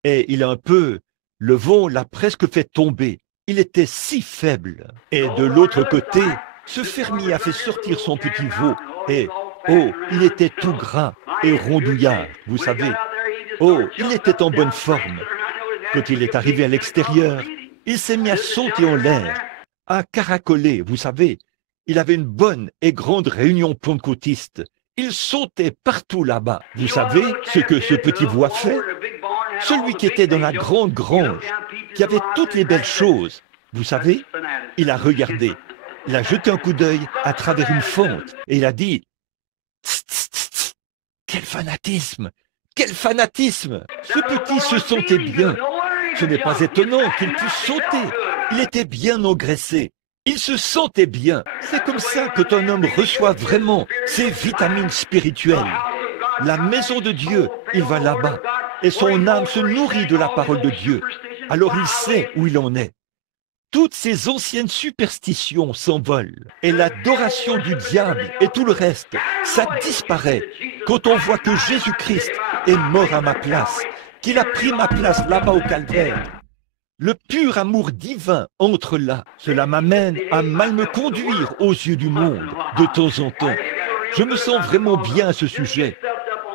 Et le vent l'a presque fait tomber. Il était si faible. Et de l'autre côté, ce fermier a fait sortir son petit veau. Et, oh, il était tout gras et rondouillard, vous savez. Oh, il était en bonne forme. Quand il est arrivé à l'extérieur, il s'est mis à sauter en l'air, à caracoler, vous savez. Il avait une bonne et grande réunion pentecôtiste. Il sautait partout là-bas. Vous savez ce que ce petit veau a fait? Celui qui était dans la grande grange, qui avait toutes les belles choses, vous savez, il a regardé, il a jeté un coup d'œil à travers une fente et il a dit « Tss, tss, tss, tss, quel fanatisme! Quel fanatisme! Ce petit se sentait bien. Ce n'est pas étonnant qu'il puisse sauter. Il était bien engraissé. Il se sentait bien. C'est comme ça que ton homme reçoit vraiment ses vitamines spirituelles. La maison de Dieu, il va là-bas. Et son âme se nourrit de la parole de Dieu. Alors il sait où il en est. Toutes ces anciennes superstitions s'envolent. Et l'adoration du diable et tout le reste, ça disparaît quand on voit que Jésus-Christ est mort à ma place, qu'il a pris ma place là-bas au calvaire. Le pur amour divin entre là. Cela m'amène à mal me conduire aux yeux du monde de temps en temps. Je me sens vraiment bien à ce sujet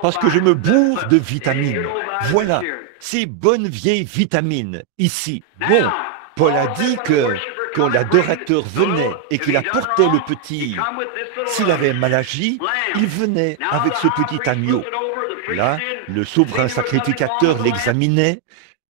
parce que je me bourre de vitamines. Voilà, ces bonnes vieilles vitamines ici. Bon, Paul a dit que quand l'adorateur venait et qu'il apportait le petit, s'il avait mal agi, il venait avec ce petit agneau. Là, le souverain sacrificateur l'examinait,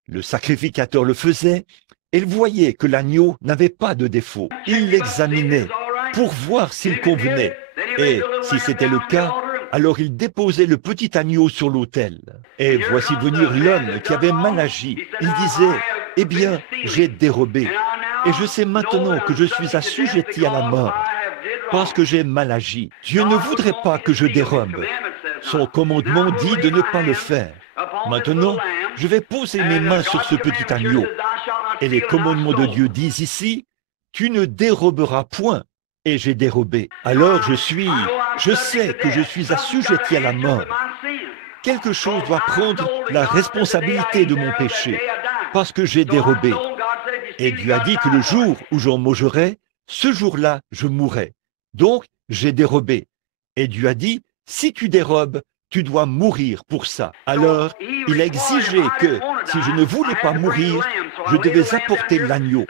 le sacrificateur le faisait, et il voyait que l'agneau n'avait pas de défaut. Il l'examinait pour voir s'il convenait. Et si c'était le cas, alors il déposait le petit agneau sur l'autel. Et voici venir l'homme qui avait mal agi. Il disait, « Eh bien, j'ai dérobé. Et je sais maintenant que je suis assujetti à la mort, parce que j'ai mal agi. Dieu ne voudrait pas que je dérobe. Son commandement dit de ne pas le faire. Maintenant, je vais poser mes mains sur ce petit agneau. Et les commandements de Dieu disent ici, « Tu ne déroberas point. » Et j'ai dérobé. Alors je sais que je suis assujetti à la mort. Quelque chose doit prendre la responsabilité de mon péché, parce que j'ai dérobé. Et Dieu a dit que le jour où j'en mangerai, ce jour-là, je mourrai. Donc, j'ai dérobé. Et Dieu a dit, si tu dérobes, tu dois mourir pour ça. Alors, il a exigé que, si je ne voulais pas mourir, je devais apporter l'agneau.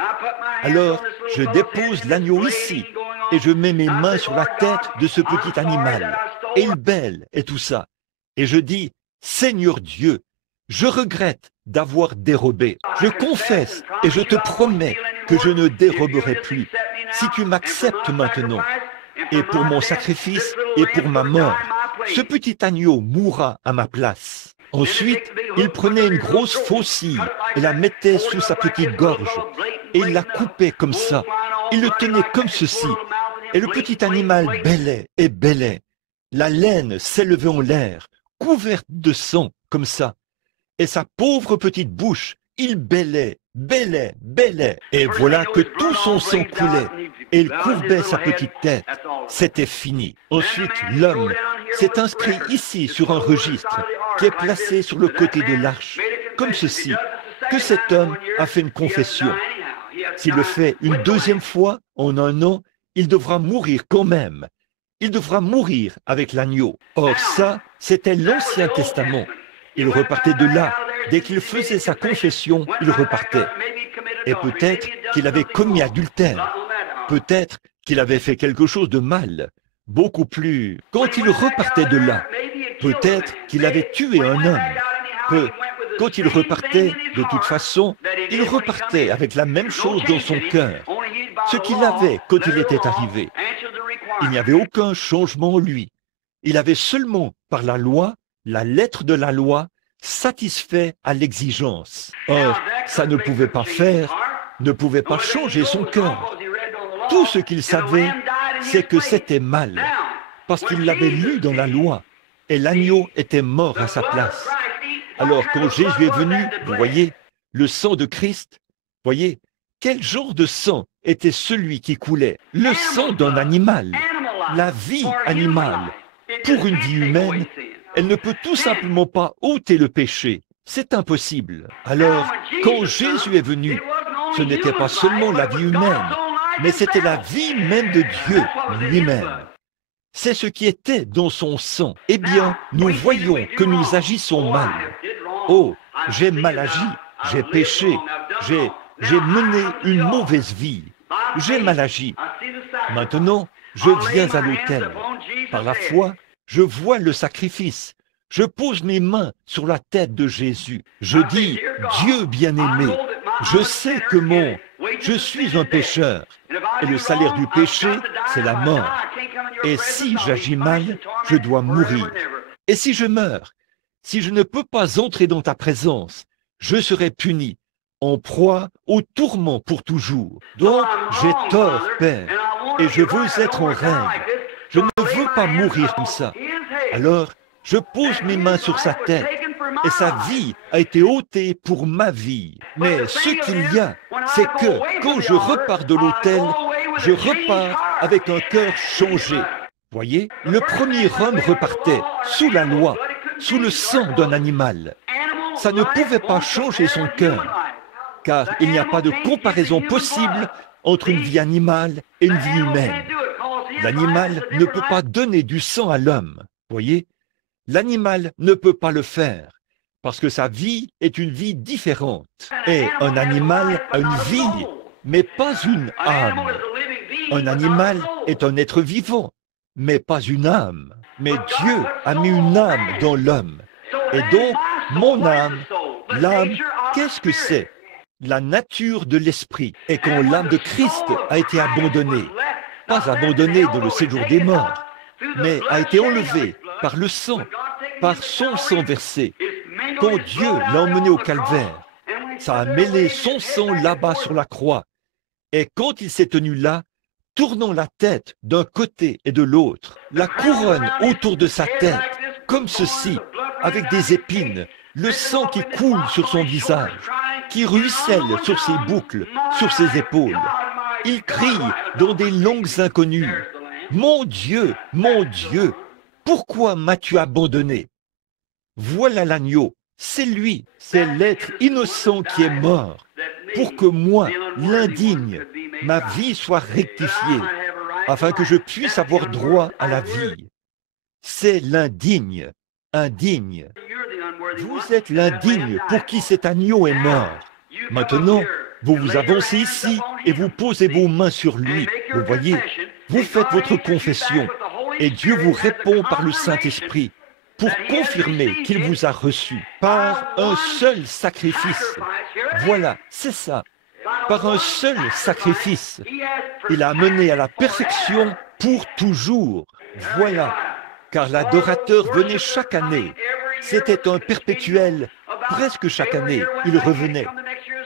Alors, je dépose l'agneau ici, et je mets mes mains sur la tête de ce petit animal, et il bêle et tout ça. Et je dis, Seigneur Dieu, Je regrette d'avoir dérobé. Je confesse et je te promets que je ne déroberai plus. Si tu m'acceptes maintenant, et pour mon sacrifice et pour ma mort, ce petit agneau mourra à ma place. Ensuite, il prenait une grosse faucille et la mettait sous sa petite gorge, et il la coupait comme ça. Il le tenait comme ceci, et le petit animal bêlait et bêlait. La laine s'élevait en l'air, couverte de sang, comme ça. Et sa pauvre petite bouche, il bêlait, bêlait, bêlait. Et voilà que tout son sang coulait, et il courbait sa petite tête. C'était fini. Ensuite, l'homme s'est inscrit ici sur un registre qui est placé sur le côté de l'arche, comme ceci, que cet homme a fait une confession. S'il le fait une deuxième fois en un an, il devra mourir quand même. Il devra mourir avec l'agneau. Or ça, c'était l'Ancien Testament. Il repartait de là. Dès qu'il faisait sa confession, il repartait. Et peut-être qu'il avait commis adultère. Peut-être qu'il avait fait quelque chose de mal. Beaucoup plus. Quand il repartait de là, peut-être qu'il avait tué un homme. Quand il repartait, de toute façon, il repartait avec la même chose dans son cœur. Ce qu'il avait quand il était arrivé. Il n'y avait aucun changement en lui. Il avait seulement, par la loi, la lettre de la loi, satisfait à l'exigence. Or, ça ne pouvait pas faire, ne pouvait pas changer son cœur. Tout ce qu'il savait, c'est que c'était mal, parce qu'il l'avait lu dans la loi, et l'agneau était mort à sa place. Alors, quand Jésus est venu, vous voyez, le sang de Christ, voyez, quel genre de sang était celui qui coulait? Le sang d'un animal, la vie animale. Pour une vie humaine, elle ne peut tout simplement pas ôter le péché. C'est impossible. Alors, quand Jésus est venu, ce n'était pas seulement la vie humaine, mais c'était la vie même de Dieu lui-même. C'est ce qui était dans son sang. Eh bien, nous voyons que nous agissons mal. Oh, j'ai mal agi, j'ai péché, j'ai mené une mauvaise vie. J'ai mal agi. Maintenant, je viens à l'autel. Par la foi, je vois le sacrifice. Je pose mes mains sur la tête de Jésus. Je dis, Dieu bien-aimé, je sais que je suis un pécheur. Et le salaire du péché, c'est la mort. Et si j'agis mal, je dois mourir. Et si je meurs, si je ne peux pas entrer dans ta présence, je serai puni, en proie au tourment pour toujours. Donc, j'ai tort, Père, et je veux être en règle. Je ne veux pas mourir comme ça. Alors, je pose mes mains sur sa tête, et sa vie a été ôtée pour ma vie. Mais ce qu'il y a, c'est que quand je repars de l'autel, je repars avec un cœur changé. Voyez, le premier homme repartait sous la loi, sous le sang d'un animal. Ça ne pouvait pas changer son cœur, car il n'y a pas de comparaison possible entre une vie animale et une vie humaine. L'animal ne peut pas donner du sang à l'homme. Voyez, l'animal ne peut pas le faire, parce que sa vie est une vie différente. Et un animal a une vie, mais pas une âme. Un animal est un être vivant, mais pas une âme. Mais Dieu a mis une âme dans l'homme. Et donc, mon âme, l'âme, qu'est-ce que c'est? La nature de l'esprit. Et quand l'âme de Christ a été abandonnée, pas abandonnée dans le séjour des morts, mais a été enlevée par le sang, par son sang versé. Quand Dieu l'a emmené au calvaire, ça a mêlé son sang là-bas sur la croix. Et quand il s'est tenu là, tournant la tête d'un côté et de l'autre, la couronne autour de sa tête, comme ceci, avec des épines, le sang qui coule sur son visage, qui ruisselle sur ses boucles, sur ses épaules. Il crie dans des langues inconnues, « Mon Dieu, pourquoi m'as-tu abandonné ?» Voilà l'agneau, c'est lui, c'est l'être innocent qui est mort, pour que moi, l'indigne, ma vie soit rectifiée, afin que je puisse avoir droit à la vie. C'est l'indigne, indigne. Vous êtes l'indigne pour qui cet agneau est mort. Maintenant, vous vous avancez ici et vous posez vos mains sur lui. Vous voyez, vous faites votre confession et Dieu vous répond par le Saint-Esprit. pour confirmer qu'il vous a reçu par un seul sacrifice. Voilà, c'est ça. Par un seul sacrifice, il a mené à la perfection pour toujours. Voilà, car l'adorateur venait chaque année. C'était un perpétuel, presque chaque année, il revenait.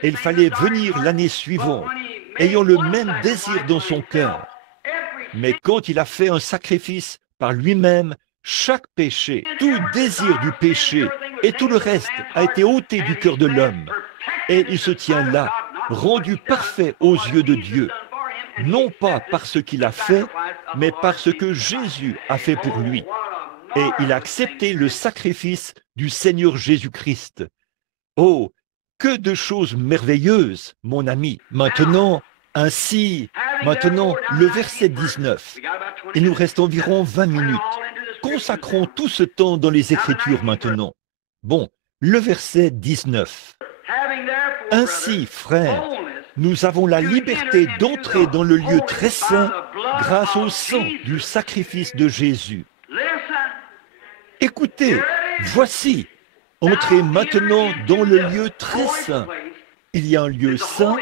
Et il fallait venir l'année suivante, ayant le même désir dans son cœur. Mais quand il a fait un sacrifice par lui-même, chaque péché, tout désir du péché et tout le reste a été ôté du cœur de l'homme. Et il se tient là, rendu parfait aux yeux de Dieu, non pas par ce qu'il a fait, mais par ce que Jésus a fait pour lui. Et il a accepté le sacrifice du Seigneur Jésus-Christ. Oh, que de choses merveilleuses, mon ami. Maintenant, le verset 19. Il nous reste environ 20 minutes. Consacrons tout ce temps dans les Écritures maintenant. Bon, le verset 19. Ainsi, frères, nous avons la liberté d'entrer dans le lieu très saint grâce au sang du sacrifice de Jésus. Écoutez, voici, entrez maintenant dans le lieu très saint. Il y a un lieu saint,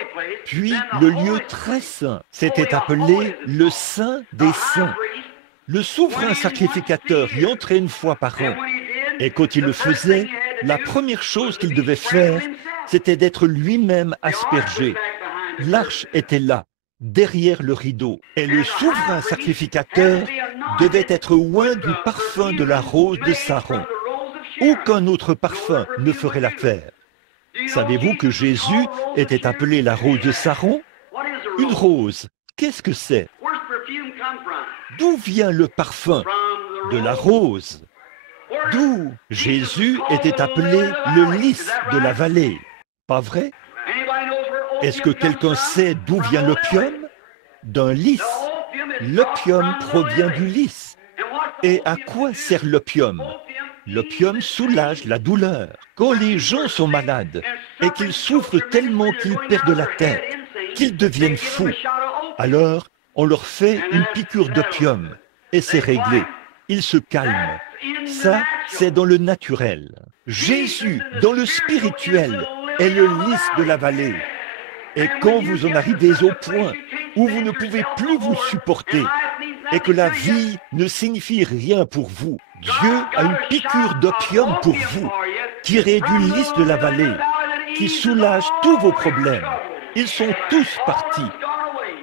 puis le lieu très saint. C'était appelé le Saint des Saints. Le souverain sacrificateur y entrait une fois par an. Et quand il le faisait, la première chose qu'il devait faire, c'était d'être lui-même aspergé. L'arche était là, derrière le rideau. Et le souverain sacrificateur devait être oint du parfum de la rose de Saron. Aucun autre parfum ne ferait l'affaire. Savez-vous que Jésus était appelé la rose de Saron? Une rose, qu'est-ce que c'est? D'où vient le parfum? De la rose. D'où Jésus était appelé le lys de la vallée. Pas vrai? Est-ce que quelqu'un sait d'où vient l'opium? D'un lys. L'opium provient du lys. Et à quoi sert l'opium? L'opium soulage la douleur. Quand les gens sont malades et qu'ils souffrent tellement qu'ils perdent la tête, qu'ils deviennent fous, alors on leur fait une piqûre d'opium et c'est réglé. Ils se calment. Ça, c'est dans le naturel. Jésus, dans le spirituel, est le lys de la vallée. Et quand vous en arrivez au point où vous ne pouvez plus vous supporter et que la vie ne signifie rien pour vous, Dieu a une piqûre d'opium pour vous, tirée du lys de la vallée, qui soulage tous vos problèmes. Ils sont tous partis.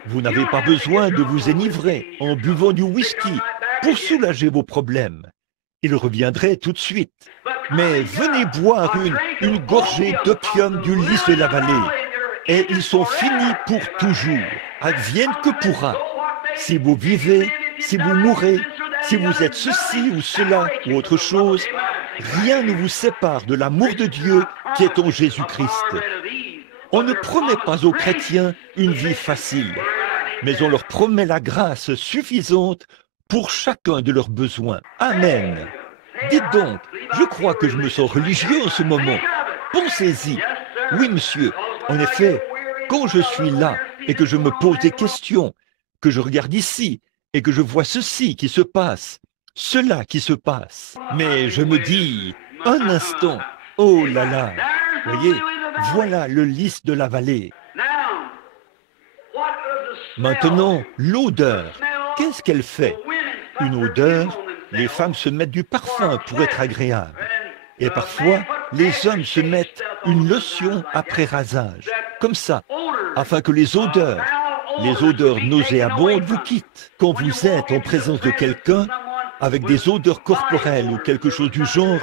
Vous n'avez pas besoin de vous enivrer en buvant du whisky pour soulager vos problèmes. Il reviendrait tout de suite. Mais venez boire une gorgée d'opium du lys de la vallée, et ils sont finis pour toujours. Advienne que pourra. Si vous vivez, si vous mourrez, si vous êtes ceci ou cela ou autre chose, rien ne vous sépare de l'amour de Dieu qui est en Jésus-Christ. On ne promet pas aux chrétiens une vie facile, mais on leur promet la grâce suffisante pour chacun de leurs besoins. Amen. Dites donc, je crois que je me sens religieux en ce moment. Pensez-y. Oui, monsieur. En effet, quand je suis là et que je me pose des questions, que je regarde ici et que je vois ceci qui se passe, cela qui se passe, mais je me dis, un instant, oh là là, voyez, voilà le lys de la vallée. Maintenant, l'odeur, qu'est-ce qu'elle fait? Une odeur, les femmes se mettent du parfum pour être agréables. Et parfois, les hommes se mettent une lotion après rasage, comme ça, afin que les odeurs nauséabondes vous quittent. Quand vous êtes en présence de quelqu'un, avec des odeurs corporelles ou quelque chose du genre,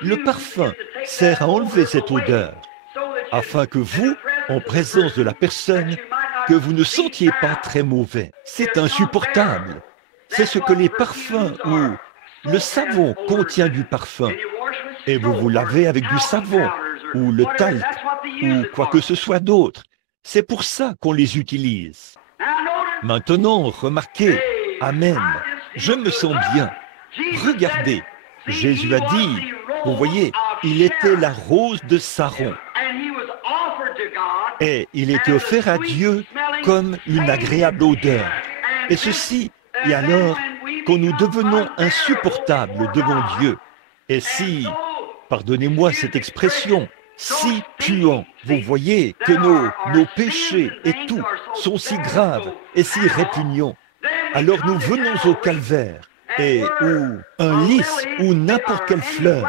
le parfum sert à enlever cette odeur, afin que vous, en présence de la personne, que vous ne sentiez pas très mauvais. C'est insupportable. C'est ce que les parfums ou le savon contient du parfum. Et vous vous lavez avec du savon ou le talc ou quoi que ce soit d'autre. C'est pour ça qu'on les utilise. Maintenant, remarquez, Amen, je me sens bien. Regardez, Jésus a dit, vous voyez, il était la rose de Saron. Et il était offert à Dieu comme une agréable odeur. Et ceci, et alors, quand nous devenons insupportables devant Dieu, et si, pardonnez-moi cette expression, si puants, vous voyez que nos péchés et tout sont si graves et si répugnants, alors nous venons au calvaire, et où un lys ou n'importe quelle fleur,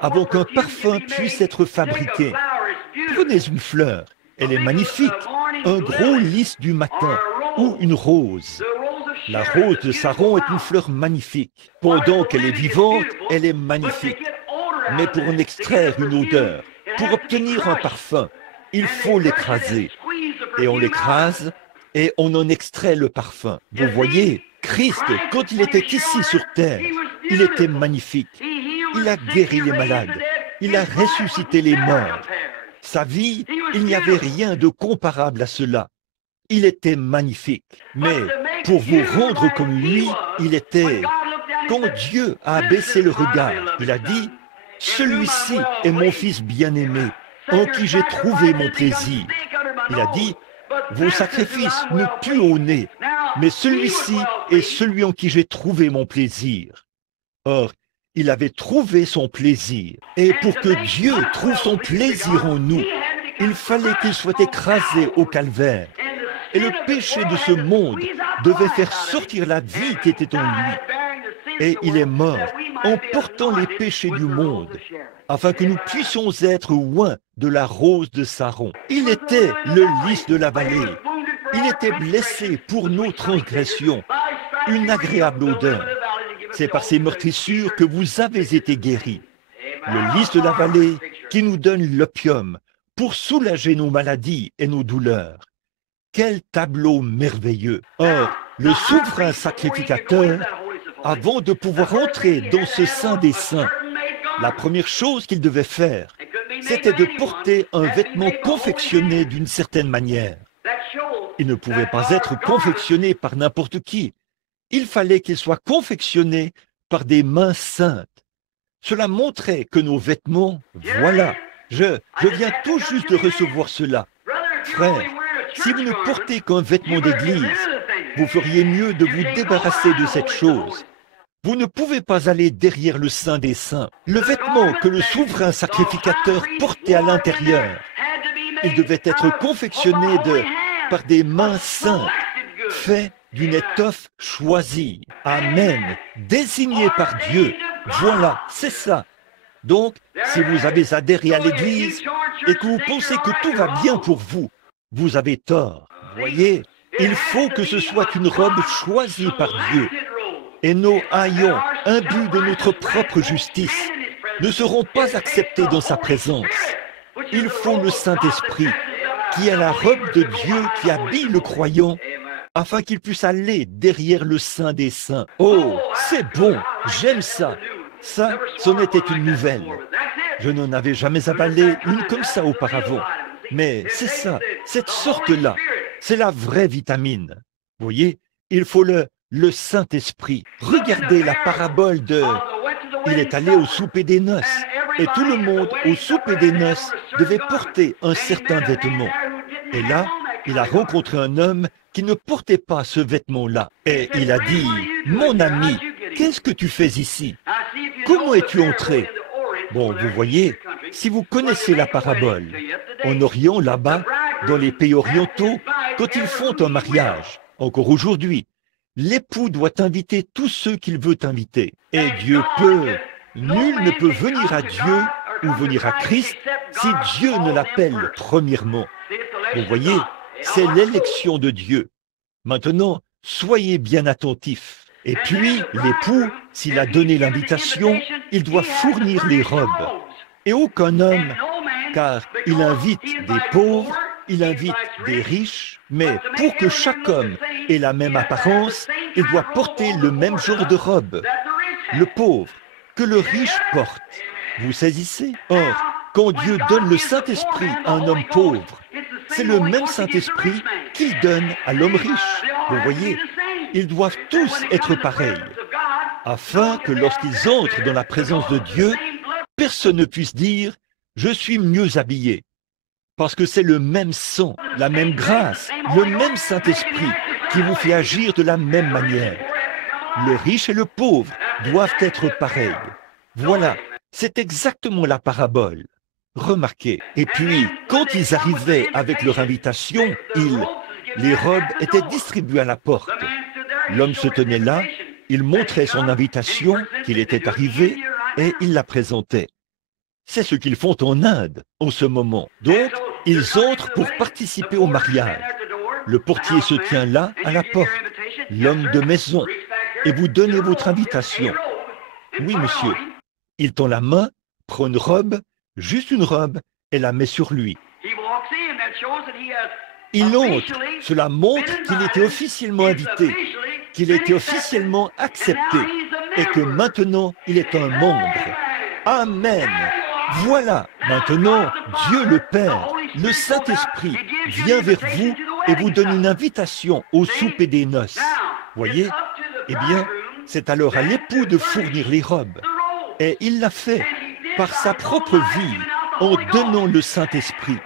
avant qu'un parfum puisse être fabriqué. Prenez une fleur, elle est magnifique, un gros lys du matin, ou une rose. La rose de Saron est une fleur magnifique. Pendant qu'elle est vivante, elle est magnifique. Mais pour en extraire une odeur, pour obtenir un parfum, il faut l'écraser. Et on l'écrase et on en extrait le parfum. Vous voyez, Christ, quand il était ici sur terre, il était magnifique. Il a guéri les malades. Il a ressuscité les morts. Sa vie, il n'y avait rien de comparable à cela. Il était magnifique. Mais pour vous rendre comme lui, il était... Quand Dieu a abaissé le regard, il a dit, « Celui-ci est mon fils bien-aimé, en qui j'ai trouvé mon plaisir. » Il a dit, « Vos sacrifices me puent au nez, mais celui-ci est celui en qui j'ai trouvé mon plaisir. » Or, il avait trouvé son plaisir. Et pour que Dieu trouve son plaisir en nous, il fallait qu'il soit écrasé au calvaire. Et le péché de ce monde devait faire sortir la vie qui était en lui. Et il est mort en portant les péchés du monde, afin que nous puissions être loin de la rose de Saron. Il était le lys de la vallée. Il était blessé pour nos transgressions, une agréable odeur. C'est par ces meurtrissures que vous avez été guéris. Le lys de la vallée qui nous donne l'opium pour soulager nos maladies et nos douleurs. Quel tableau merveilleux! Or, le souverain sacrificateur, avant de pouvoir entrer dans ce Saint des Saints, la première chose qu'il devait faire, c'était de porter un vêtement confectionné d'une certaine manière. Il ne pouvait pas être confectionné par n'importe qui. Il fallait qu'il soit confectionné par des mains saintes. Cela montrait que nos vêtements, voilà, je viens tout juste de recevoir cela. Frère, si vous ne portez qu'un vêtement d'église, vous feriez mieux de vous débarrasser de cette chose. Vous ne pouvez pas aller derrière le Saint des Saints. Le vêtement que le souverain sacrificateur portait à l'intérieur, il devait être confectionné par des mains saintes, fait d'une étoffe choisie. Amen. Désigné par Dieu. Voilà, c'est ça. Donc, si vous avez adhéré à l'Église et que vous pensez que tout va bien pour vous, vous avez tort. Voyez, il faut que ce soit une robe choisie par Dieu. Et nos haillons, imbus de notre propre justice, ne seront pas acceptés dans sa présence. Il faut le Saint-Esprit, qui est la robe de Dieu qui habille le croyant, afin qu'il puisse aller derrière le Saint des Saints. Oh, c'est bon, j'aime ça. Ça, c'en était une nouvelle. Je n'en avais jamais avalé une comme ça auparavant. Mais c'est ça, cette sorte-là, c'est la vraie vitamine. Vous voyez, il faut le Saint-Esprit. Regardez la parabole de... Il est allé au souper des noces, et tout le monde au souper des noces devait porter un certain vêtement. Et là, il a rencontré un homme qui ne portait pas ce vêtement-là. Et il a dit, « Mon ami, qu'est-ce que tu fais ici? Comment es-tu entré ?» Bon, vous voyez, si vous connaissez la parabole, en Orient, là-bas, dans les pays orientaux, quand ils font un mariage, encore aujourd'hui, l'époux doit inviter tous ceux qu'il veut inviter. Et Dieu peut, nul ne peut venir à Dieu ou venir à Christ si Dieu ne l'appelle premièrement. Vous voyez, c'est l'élection de Dieu. Maintenant, soyez bien attentifs. Et puis, l'époux, s'il a donné l'invitation, il doit fournir les robes. Et aucun homme, car il invite des pauvres, il invite des riches, mais pour que chaque homme ait la même apparence, il doit porter le même genre de robe. Le pauvre, que le riche porte. Vous saisissez? Or, quand Dieu donne le Saint-Esprit à un homme pauvre, c'est le même Saint-Esprit qu'il donne à l'homme riche. Vous voyez, ils doivent tous être pareils, afin que lorsqu'ils entrent dans la présence de Dieu, personne ne puisse dire « je suis mieux habillé ». Parce que c'est le même sang, la même grâce, le même Saint-Esprit qui vous fait agir de la même manière. Le riche et le pauvre doivent être pareils. Voilà, C'est exactement la parabole. Remarquez. Et puis, quand ils arrivaient avec leur invitation, les robes étaient distribuées à la porte. L'homme se tenait là, il montrait son invitation, qu'il était arrivé, et il la présentait. C'est ce qu'ils font en Inde en ce moment. Donc, ils entrent pour participer au mariage. Le portier se tient là, à la porte, l'homme de maison, et vous donnez votre invitation. Oui, monsieur. Il tend la main, prend une robe, juste une robe, et la met sur lui. Il entre. Cela montre qu'il était officiellement invité, qu'il était officiellement accepté, et que maintenant, il est un membre. Amen. Voilà, maintenant, Dieu le Père, le Saint-Esprit, vient vers vous et vous donne une invitation au souper des noces. Voyez? Eh bien, c'est alors à l'époux de fournir les robes. Et il l'a fait par sa propre vie, en donnant le Saint-Esprit.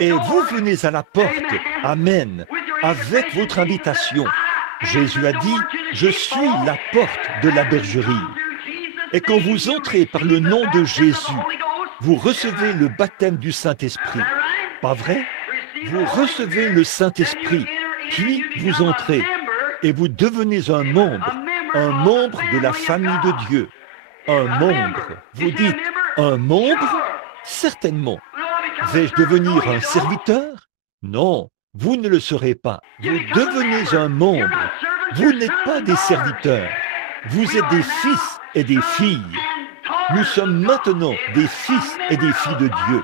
Et vous venez à la porte, Amen, avec votre invitation. Jésus a dit, je suis la porte de la bergerie. Et quand vous entrez par le nom de Jésus, vous recevez le baptême du Saint-Esprit. Pas vrai? Vous recevez le Saint-Esprit, puis vous entrez et vous devenez un membre de la famille de Dieu. Un membre. Vous dites, un membre? Certainement. Vais-je devenir un serviteur? Non, vous ne le serez pas. Vous devenez un membre. Vous n'êtes pas des serviteurs. Vous êtes des fils et des filles. Nous sommes maintenant des fils et des filles de Dieu.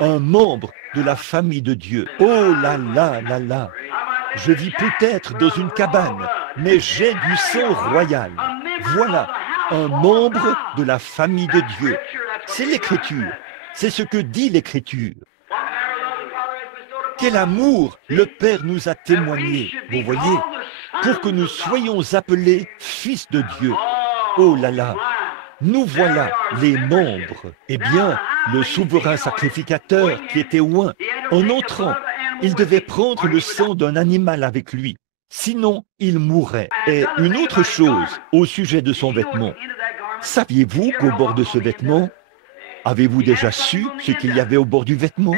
Un membre de la famille de Dieu. Oh là là là là. Je vis peut-être dans une cabane, mais j'ai du sang royal. Voilà, un membre de la famille de Dieu. C'est l'Écriture. C'est ce que dit l'Écriture. Quel amour le Père nous a témoigné, vous voyez, pour que nous soyons appelés fils de Dieu. Oh là là, nous voilà les membres. Eh bien, le souverain sacrificateur qui était loin, en entrant, il devait prendre le sang d'un animal avec lui. Sinon, il mourrait. Et une autre chose au sujet de son vêtement. Saviez-vous qu'au bord de ce vêtement, avez-vous déjà su ce qu'il y avait au bord du vêtement?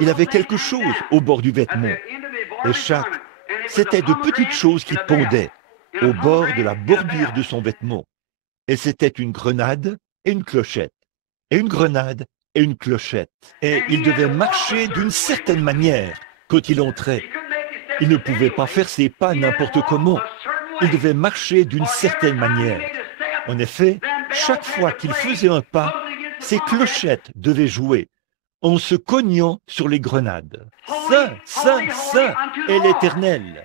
Il avait quelque chose au bord du vêtement. Et c'était de petites choses qui pendaient au bord de la bordure de son vêtement. Et c'était une grenade et une clochette. Et une grenade et une clochette. Et il devait marcher d'une certaine manière quand il entrait. Il ne pouvait pas faire ses pas n'importe comment. Il devait marcher d'une certaine manière. En effet, chaque fois qu'il faisait un pas, ses clochettes devaient jouer en se cognant sur les grenades. Saint, Saint, Saint est l'Éternel.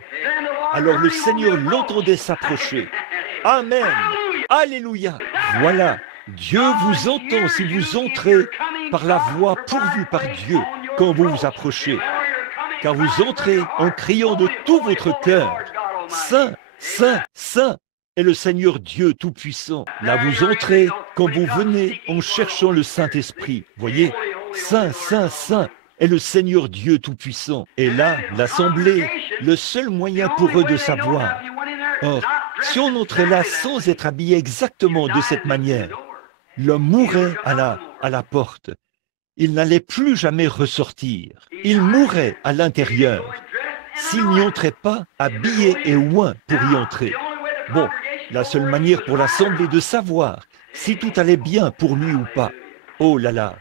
Alors le Seigneur l'entendait s'approcher. Amen. Alléluia. Voilà, Dieu vous entend si vous entrez par la voie pourvue par Dieu quand vous vous approchez. Car vous entrez en criant de tout votre cœur. Saint, Saint, Saint est le Seigneur Dieu Tout-Puissant. Là vous entrez quand vous venez en cherchant le Saint-Esprit. Voyez, Saint, Saint, Saint est le Seigneur Dieu Tout-Puissant. Et là, l'Assemblée, le seul moyen pour eux de savoir. Or, si on entrait là sans être habillé exactement de cette manière, l'homme mourrait à la porte. Il n'allait plus jamais ressortir. Il mourrait à l'intérieur s'il n'y entrait pas habillé et oint pour y entrer. Bon, la seule manière pour l'Assemblée de savoir si tout allait bien pour lui ou pas. Oh là là,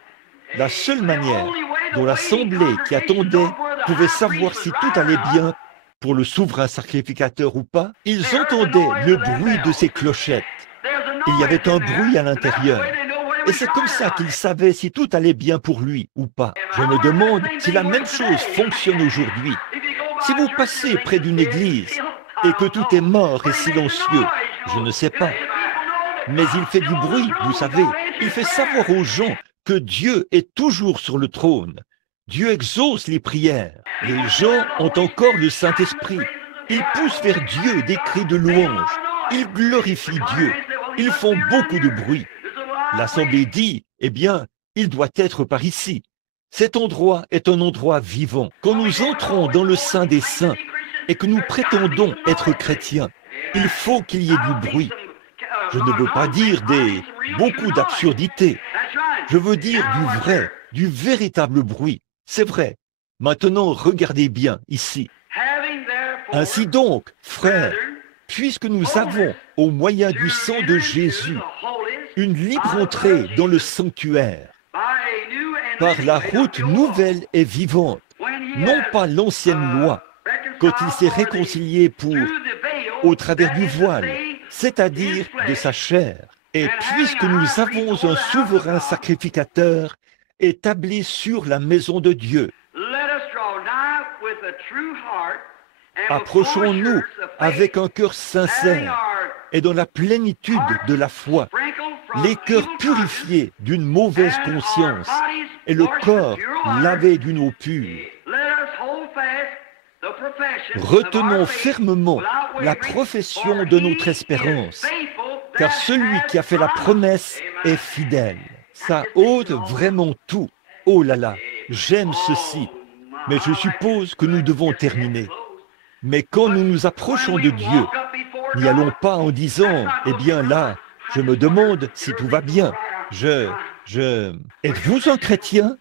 la seule manière dont l'Assemblée qui attendait pouvait savoir si tout allait bien pour le souverain sacrificateur ou pas, ils entendaient le bruit de ses clochettes. Il y avait un bruit à l'intérieur. Et c'est comme ça qu'il savait si tout allait bien pour lui ou pas. Je me demande si la même chose fonctionne aujourd'hui. Si vous passez près d'une église et que tout est mort et silencieux, je ne sais pas. Mais il fait du bruit, vous savez. Il fait savoir aux gens que Dieu est toujours sur le trône. Dieu exauce les prières. Les gens ont encore le Saint-Esprit. Ils poussent vers Dieu des cris de louange. Ils glorifient Dieu. Ils font beaucoup de bruit. L'Assemblée dit, eh bien, il doit être par ici. Cet endroit est un endroit vivant. Quand nous entrons dans le sein des saints et que nous prétendons être chrétiens, il faut qu'il y ait du bruit. Je ne veux pas dire beaucoup d'absurdités. Je veux dire du vrai, du véritable bruit. C'est vrai. Maintenant, regardez bien ici. Ainsi donc, frères, puisque nous avons, au moyen du sang de Jésus, une libre entrée dans le sanctuaire, par la route nouvelle et vivante, non pas l'ancienne loi, quand il s'est réconcilié au travers du voile, c'est-à-dire de sa chair. Et puisque nous avons un souverain sacrificateur établi sur la maison de Dieu, approchons-nous avec un cœur sincère et dans la plénitude de la foi, les cœurs purifiés d'une mauvaise conscience et le corps lavé d'une eau pure. Retenons fermement la profession de notre espérance, car celui qui a fait la promesse est fidèle. Ça ôte vraiment tout. Oh là là, j'aime ceci, mais je suppose que nous devons terminer. Mais quand nous nous approchons de Dieu, n'y allons pas en disant, eh bien là, je me demande si tout va bien. Êtes-vous un chrétien?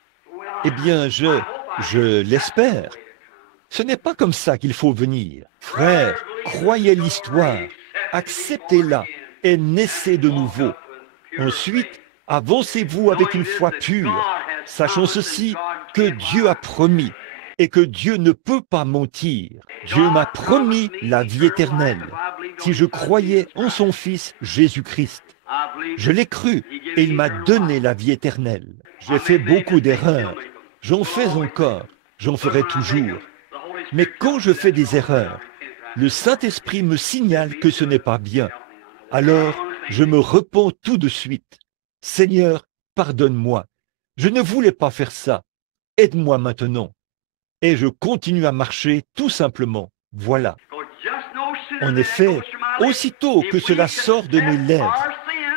Eh bien, je l'espère. Ce n'est pas comme ça qu'il faut venir. Frère, croyez l'histoire, acceptez-la et naissez de nouveau. Ensuite, avancez-vous avec une foi pure, sachant ceci, que Dieu a promis et que Dieu ne peut pas mentir. Dieu m'a promis la vie éternelle, si je croyais en son Fils Jésus-Christ. Je l'ai cru et il m'a donné la vie éternelle. J'ai fait beaucoup d'erreurs, j'en fais encore, j'en ferai toujours. Mais quand je fais des erreurs, le Saint-Esprit me signale que ce n'est pas bien. Alors, je me repens tout de suite. Seigneur, pardonne-moi. Je ne voulais pas faire ça. Aide-moi maintenant. Et je continue à marcher tout simplement. Voilà. En effet, aussitôt que cela sort de mes lèvres,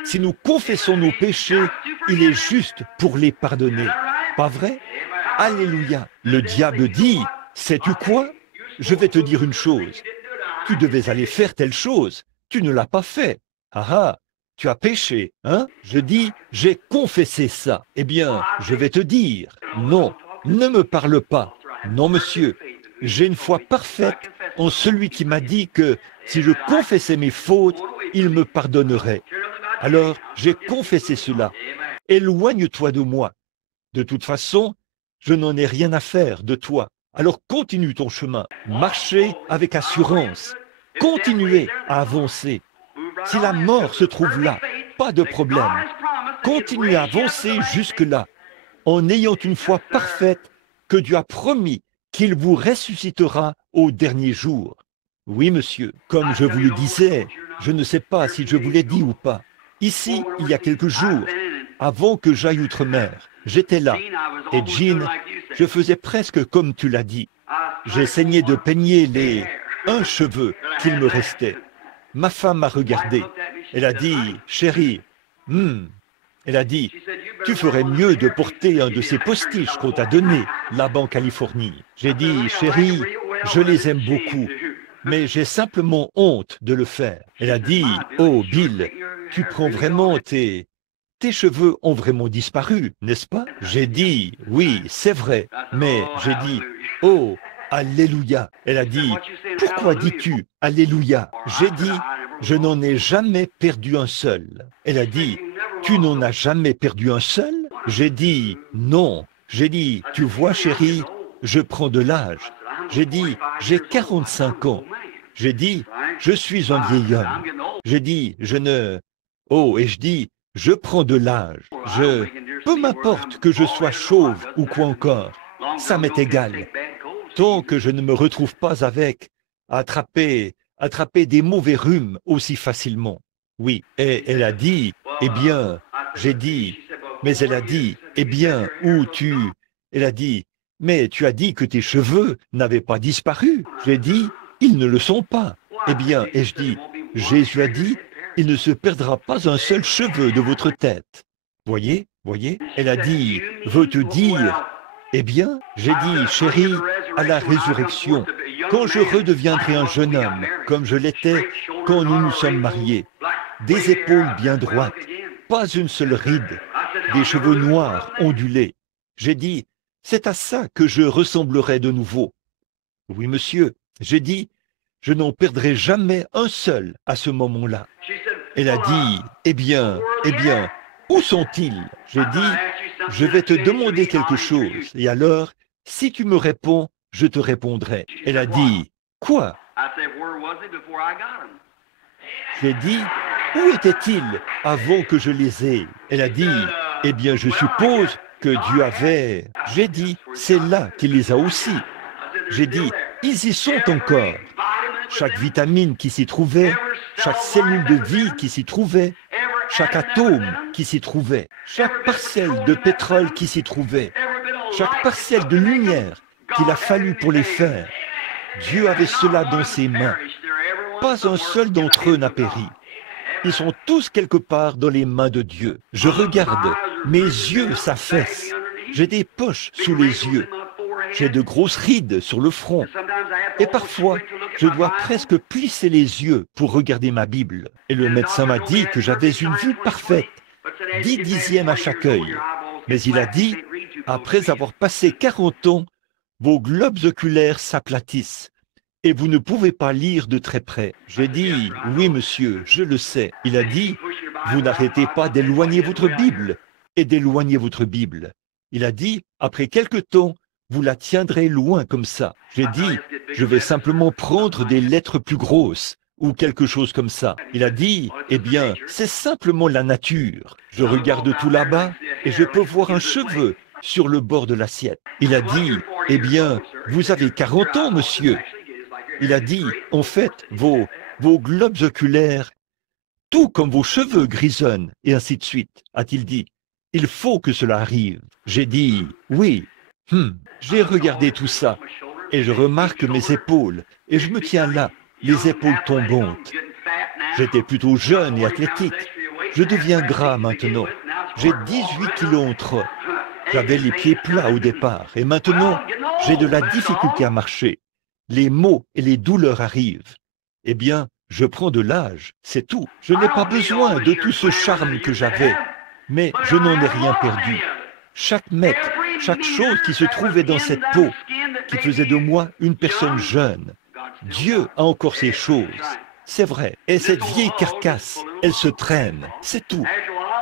si nous confessons nos péchés, il est juste pour les pardonner. Pas vrai? Alléluia. Le diable dit, sais-tu quoi? Je vais te dire une chose. Tu devais aller faire telle chose. Tu ne l'as pas fait. Ah ah, tu as péché, hein? Je dis, j'ai confessé ça. Eh bien, je vais te dire, non, ne me parle pas. Non, monsieur, j'ai une foi parfaite en celui qui m'a dit que si je confessais mes fautes, il me pardonnerait. Alors, j'ai confessé cela. Éloigne-toi de moi. De toute façon, je n'en ai rien à faire de toi. Alors continue ton chemin. Marchez avec assurance. Continuez à avancer. Si la mort se trouve là, pas de problème. Continuez à avancer jusque-là, en ayant une foi parfaite que Dieu a promis qu'il vous ressuscitera au dernier jour. Oui, monsieur, comme je vous le disais, je ne sais pas si je vous l'ai dit ou pas. Ici, il y a quelques jours, avant que j'aille outre-mer, j'étais là. Et Jean, je faisais presque comme tu l'as dit. J'essayais de peigner un cheveu qu'il me restait. Ma femme m'a regardé. Elle a dit, chérie, elle a dit, tu ferais mieux de porter un de ces postiches qu'on t'a donné là-bas en Californie. J'ai dit, chérie, je les aime beaucoup, mais j'ai simplement honte de le faire. Elle a dit, oh Bill, tu prends vraiment tes cheveux ont vraiment disparu, n'est-ce pas? J'ai dit, oui, c'est vrai, mais j'ai dit, oh, alléluia. Elle a dit, pourquoi dis-tu alléluia? J'ai dit, je n'en ai jamais perdu un seul. Elle a dit, tu n'en as jamais perdu un seul? J'ai dit, non. J'ai dit, tu vois chérie, je prends de l'âge. J'ai dit, j'ai 45 ans. J'ai dit, je suis un vieil homme. J'ai dit, oh, et je dis, je prends de l'âge. Peu m'importe que je sois chauve ou quoi encore, ça m'est égal. Tant que je ne me retrouve pas avec attraper des mauvais rhumes aussi facilement. Oui, et elle a dit, eh bien, j'ai dit, mais elle a dit, eh bien, elle a dit, mais tu as dit que tes cheveux n'avaient pas disparu. J'ai dit, ils ne le sont pas. Eh bien, et je dis, Jésus a dit, il ne se perdra pas un seul cheveu de votre tête. Voyez? Elle a dit, veux-tu dire? Eh bien, j'ai dit, chérie, à la résurrection, quand je redeviendrai un jeune homme, comme je l'étais quand nous nous sommes mariés, des épaules bien droites, pas une seule ride, des cheveux noirs ondulés. J'ai dit, c'est à ça que je ressemblerai de nouveau. Oui, monsieur, j'ai dit, je n'en perdrai jamais un seul à ce moment-là. Elle a dit, eh bien, où sont-ils? J'ai dit, je vais te demander quelque chose, et alors, si tu me réponds, je te répondrai. Elle a dit, quoi? J'ai dit, où étaient-ils avant que je les aie? Elle a dit, eh bien, je suppose que Dieu avait... J'ai dit, c'est là qu'il les a aussi. J'ai dit, ils y sont encore. Chaque vitamine qui s'y trouvait, chaque cellule de vie qui s'y trouvait, chaque atome qui s'y trouvait, chaque parcelle de pétrole qui s'y trouvait, chaque parcelle de lumière qu'il a fallu pour les faire. Dieu avait cela dans ses mains. Pas un seul d'entre eux n'a péri. Ils sont tous quelque part dans les mains de Dieu. Je regarde, mes yeux s'affaissent. J'ai des poches sous les yeux. J'ai de grosses rides sur le front. Et parfois, je dois presque plisser les yeux pour regarder ma Bible. Et le médecin m'a dit que j'avais une vue parfaite, 10 dixièmes à chaque œil. Mais il a dit, après avoir passé 40 ans, vos globes oculaires s'aplatissent et vous ne pouvez pas lire de très près. J'ai dit, oui monsieur, je le sais. Il a dit, vous n'arrêtez pas d'éloigner votre Bible et d'éloigner votre Bible. Il a dit, après quelque temps, vous la tiendrez loin comme ça. J'ai dit, je vais simplement prendre des lettres plus grosses ou quelque chose comme ça. Il a dit, eh bien, c'est simplement la nature. Je regarde tout là-bas et je peux voir un cheveu sur le bord de l'assiette. Il a dit, eh bien, vous avez 40 ans, monsieur. Il a dit, en fait, vos globes oculaires, tout comme vos cheveux grisonnent, et ainsi de suite, a-t-il dit. Il faut que cela arrive. J'ai dit, oui. J'ai regardé tout ça, et je remarque mes épaules, et je me tiens là, les épaules tombantes. J'étais plutôt jeune et athlétique. Je deviens gras maintenant. J'ai 18 kilos en trop. J'avais les pieds plats au départ, et maintenant, j'ai de la difficulté à marcher. Les maux et les douleurs arrivent. Eh bien, je prends de l'âge, c'est tout. Je n'ai pas besoin de tout ce charme que j'avais, mais je n'en ai rien perdu. Chaque mètre, chaque chose qui se trouvait dans cette peau, qui faisait de moi une personne jeune. Dieu a encore ces choses, c'est vrai. Et cette vieille carcasse, elle se traîne, c'est tout.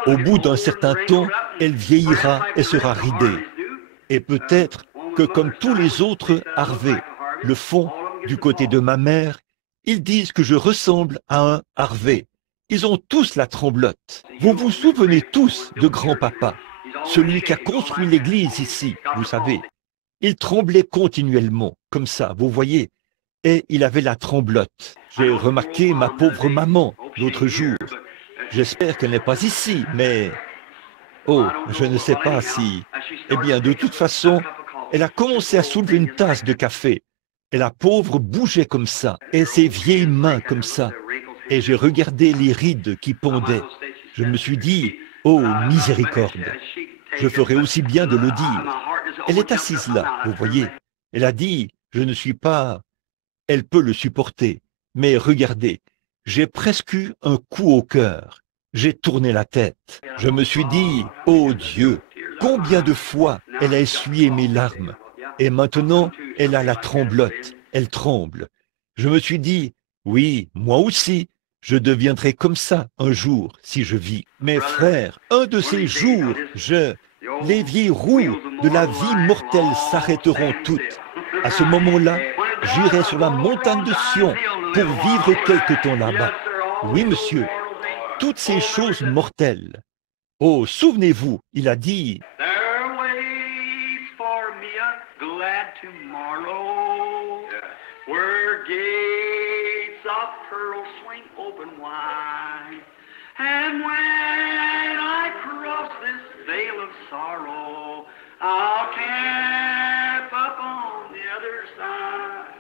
Au bout d'un certain temps, elle vieillira et sera ridée. Et peut-être que comme tous les autres Harvey le font du côté de ma mère, ils disent que je ressemble à un Harvey. Ils ont tous la tremblote. Vous vous souvenez tous de grand-papa, celui qui a construit l'église ici, vous savez. Il tremblait continuellement, comme ça, vous voyez, et il avait la tremblote. J'ai remarqué ma pauvre maman l'autre jour. J'espère qu'elle n'est pas ici, mais... Oh, je ne sais pas si... Eh bien, de toute façon, elle a commencé à soulever une tasse de café. Et la pauvre bougeait comme ça, et ses vieilles mains comme ça. Et j'ai regardé les rides qui pendaient. Je me suis dit, oh, miséricorde, je ferais aussi bien de le dire. Elle est assise là, vous voyez. Elle a dit, je ne suis pas... Elle peut le supporter. Mais regardez, j'ai presque eu un coup au cœur. J'ai tourné la tête. Je me suis dit, oh Dieu, combien de fois elle a essuyé mes larmes. Et maintenant, elle a la tremblote. Elle tremble. Je me suis dit, oui, moi aussi, je deviendrai comme ça un jour si je vis. Mes frères, un de ces jours, les vieilles roues de la vie mortelle s'arrêteront toutes. À ce moment-là, j'irai sur la montagne de Sion pour vivre quelque temps là-bas. Oui, monsieur, toutes ces choses mortelles. Oh, souvenez-vous, il a dit, There waits for me a glad tomorrow, where gates of pearl swing open wide. And when I cross this veil of sorrow, I'll camp up on the other side.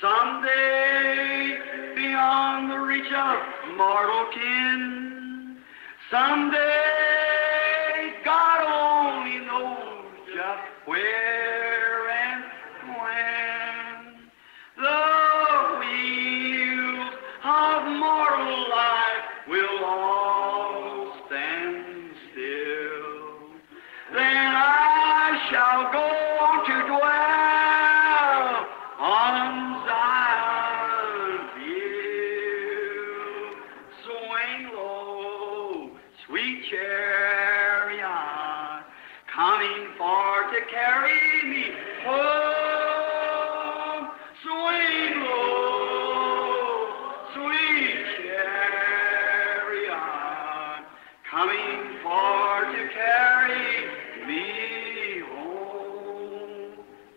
Someday, beyond the reach of mortal kin, someday, God only knows just where and when the wheels of mortal life will shall go to dwell on Zion's hill. Swing low, sweet chariot, coming for to carry me home. Swing low, sweet chariot, coming for to carry me home.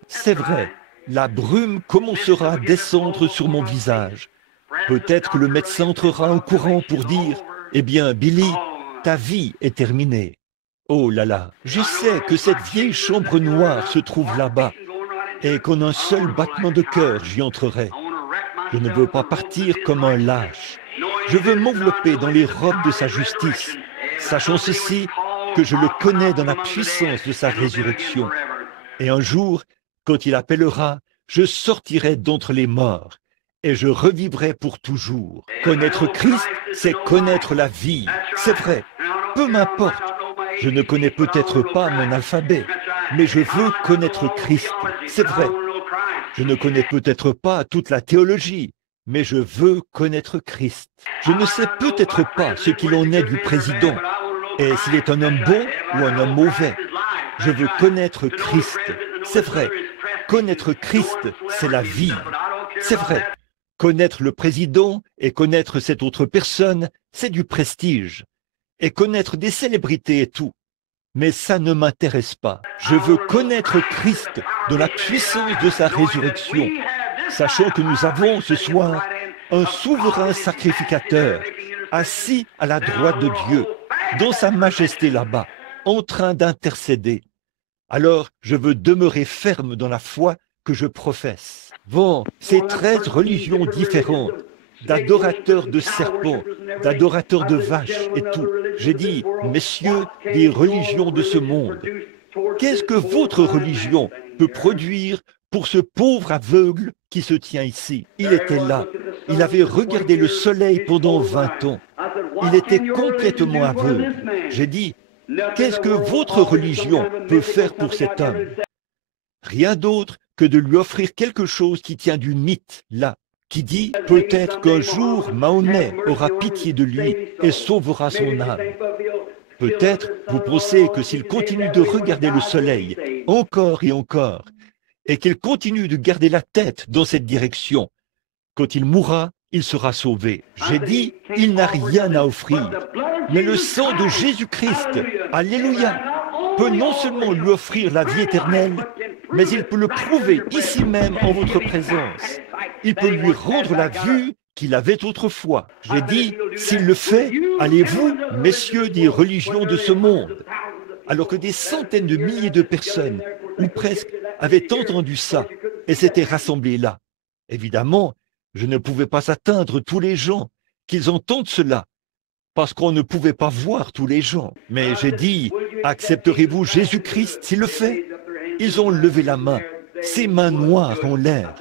C'est vrai, la brume commencera à descendre sur mon visage. Peut-être que le médecin entrera en courant pour dire « Eh bien, Billy, ta vie est terminée. » Oh là là, je sais que cette vieille chambre noire se trouve là-bas et qu'en un seul battement de cœur, j'y entrerai. Je ne veux pas partir comme un lâche. Je veux m'envelopper dans les robes de sa justice, sachant ceci, que je le connais dans la puissance de sa résurrection. Et un jour, quand il appellera, je sortirai d'entre les morts et je revivrai pour toujours. Connaître Christ, c'est connaître la vie. C'est vrai, peu m'importe. Je ne connais peut-être pas mon alphabet, mais je veux connaître Christ. C'est vrai. Je ne connais peut-être pas toute la théologie, mais je veux connaître Christ. Je ne sais peut-être pas ce qu'il en est du président, et s'il est un homme bon ou un homme mauvais. Je veux connaître Christ. C'est vrai. Connaître Christ, c'est la vie. C'est vrai. Connaître le président et connaître cette autre personne, c'est du prestige. Et connaître des célébrités et tout. Mais ça ne m'intéresse pas. Je veux connaître Christ de la puissance de sa résurrection, sachant que nous avons ce soir un souverain sacrificateur assis à la droite de Dieu, dans sa majesté là-bas, en train d'intercéder. Alors, je veux demeurer ferme dans la foi que je professe. Bon, ces 13 religions différentes, d'adorateurs de serpents, d'adorateurs de vaches et tout. J'ai dit, messieurs, des religions de ce monde, qu'est-ce que votre religion peut produire pour ce pauvre aveugle qui se tient ici? Il était là, il avait regardé le soleil pendant 20 ans, il était complètement aveugle. J'ai dit, qu'est-ce que votre religion peut faire pour cet homme? Rien d'autre que de lui offrir quelque chose qui tient du mythe, là, qui dit peut-être qu'un jour Mahomet aura pitié de lui et sauvera son âme. Peut-être vous pensez que s'il continue de regarder le soleil encore et encore, et qu'il continue de garder la tête dans cette direction, quand il mourra, il sera sauvé. J'ai dit, il n'a rien à offrir, mais le sang de Jésus-Christ, alléluia, peut non seulement lui offrir la vie éternelle, mais il peut le prouver ici même en votre présence. Il peut lui rendre la vue qu'il avait autrefois. J'ai dit, s'il le fait, allez-vous, messieurs des religions de ce monde. Alors que des centaines de milliers de personnes, ou presque, avaient entendu ça et s'étaient rassemblés là. Évidemment, je ne pouvais pas atteindre tous les gens, qu'ils entendent cela, parce qu'on ne pouvait pas voir tous les gens. Mais j'ai dit, accepterez-vous Jésus-Christ s'il le fait? Ils ont levé la main, ses mains noires ont l'air.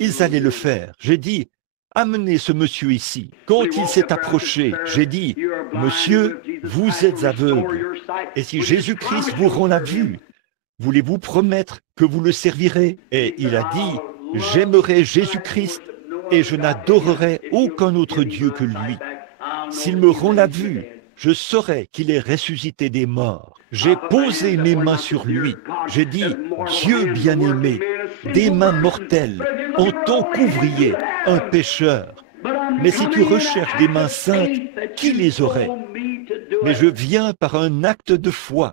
Ils allaient le faire. J'ai dit, amenez ce monsieur ici. Quand il s'est approché, j'ai dit, monsieur, vous êtes aveugle. Et si Jésus-Christ vous rend la vue, voulez-vous promettre que vous le servirez? Et il a dit, j'aimerai Jésus-Christ et je n'adorerai aucun autre Dieu que lui. S'il me rend la vue, je saurai qu'il est ressuscité des morts. J'ai posé mes mains sur lui. J'ai dit, Dieu bien-aimé, des mains mortelles, en tant qu'ouvrier, un pécheur. Mais si tu recherches des mains saintes, qui les aurait? Mais je viens par un acte de foi,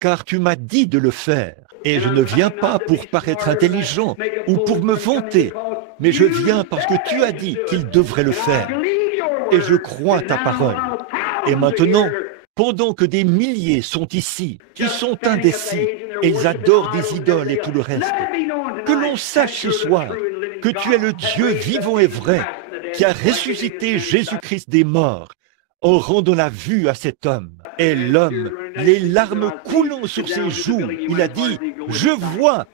car tu m'as dit de le faire. Et je ne viens pas pour paraître intelligent ou pour me vanter, mais je viens parce que tu as dit qu'il devrait le faire. Et je crois ta parole. Et maintenant, pendant que des milliers sont ici, qui sont indécis, et ils adorent des idoles et tout le reste, que l'on sache ce soir que tu es le Dieu vivant et vrai, qui a ressuscité Jésus-Christ des morts, en rendant la vue à cet homme. Et l'homme, les larmes coulant sur ses joues, il a dit, « Je vois !»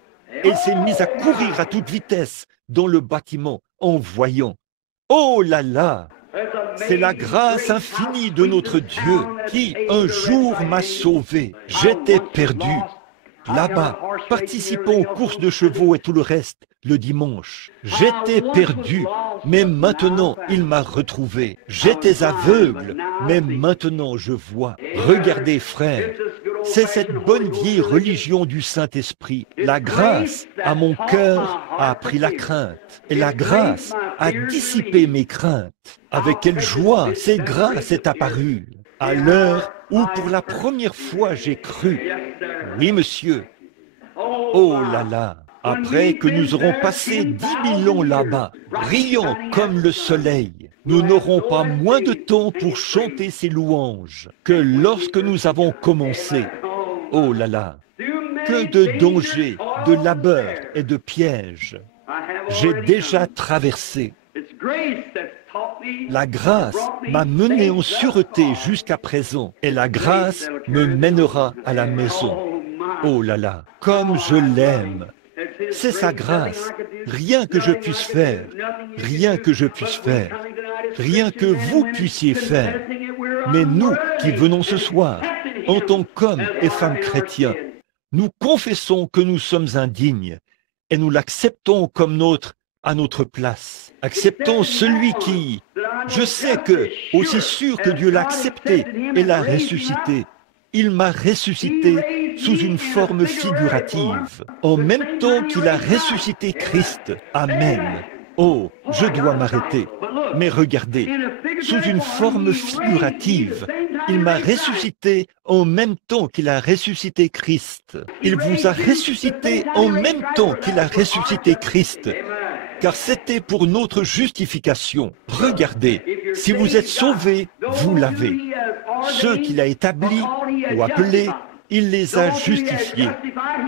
Et il s'est mis à courir à toute vitesse dans le bâtiment en voyant. Oh là là! C'est la grâce infinie de notre Dieu qui, un jour, m'a sauvé. J'étais perdu. là-bas, participant aux courses de chevaux et tout le reste, le dimanche. J'étais perdu, mais maintenant il m'a retrouvé. J'étais aveugle, mais maintenant je vois. Regardez, frère, c'est cette bonne vieille religion du Saint-Esprit. La grâce à mon cœur a appris la crainte, et la grâce a dissipé mes craintes. Avec quelle joie cette grâce est apparue, à l'heure où pour la première fois j'ai cru. Oui, monsieur. Oh là là, après que nous aurons passé 10 000 ans là-bas, brillant comme le soleil, nous n'aurons pas moins de temps pour chanter ses louanges que lorsque nous avons commencé. Oh là là, que de dangers, de labeurs et de pièges j'ai déjà traversé. La grâce m'a mené en sûreté jusqu'à présent, et la grâce me mènera à la maison. Oh là là, comme je l'aime! C'est sa grâce, rien que je puisse faire, rien que je puisse faire, rien que vous puissiez faire. Mais nous qui venons ce soir, en tant qu'hommes et femmes chrétiens, nous confessons que nous sommes indignes et nous l'acceptons comme nôtre à notre place. Acceptons celui qui, je sais que, aussi sûr que Dieu l'a accepté et l'a ressuscité, il m'a ressuscité sous une forme figurative, en même temps qu'il a ressuscité Christ. Amen. Oh, je dois m'arrêter. Mais regardez, sous une forme figurative, il m'a ressuscité en même temps qu'il a ressuscité Christ. Il vous a ressuscité en même temps qu'il a ressuscité Christ, car c'était pour notre justification. Regardez, si vous êtes sauvés, vous l'avez. Ceux qu'il a établis ou appelés, il les a justifiés.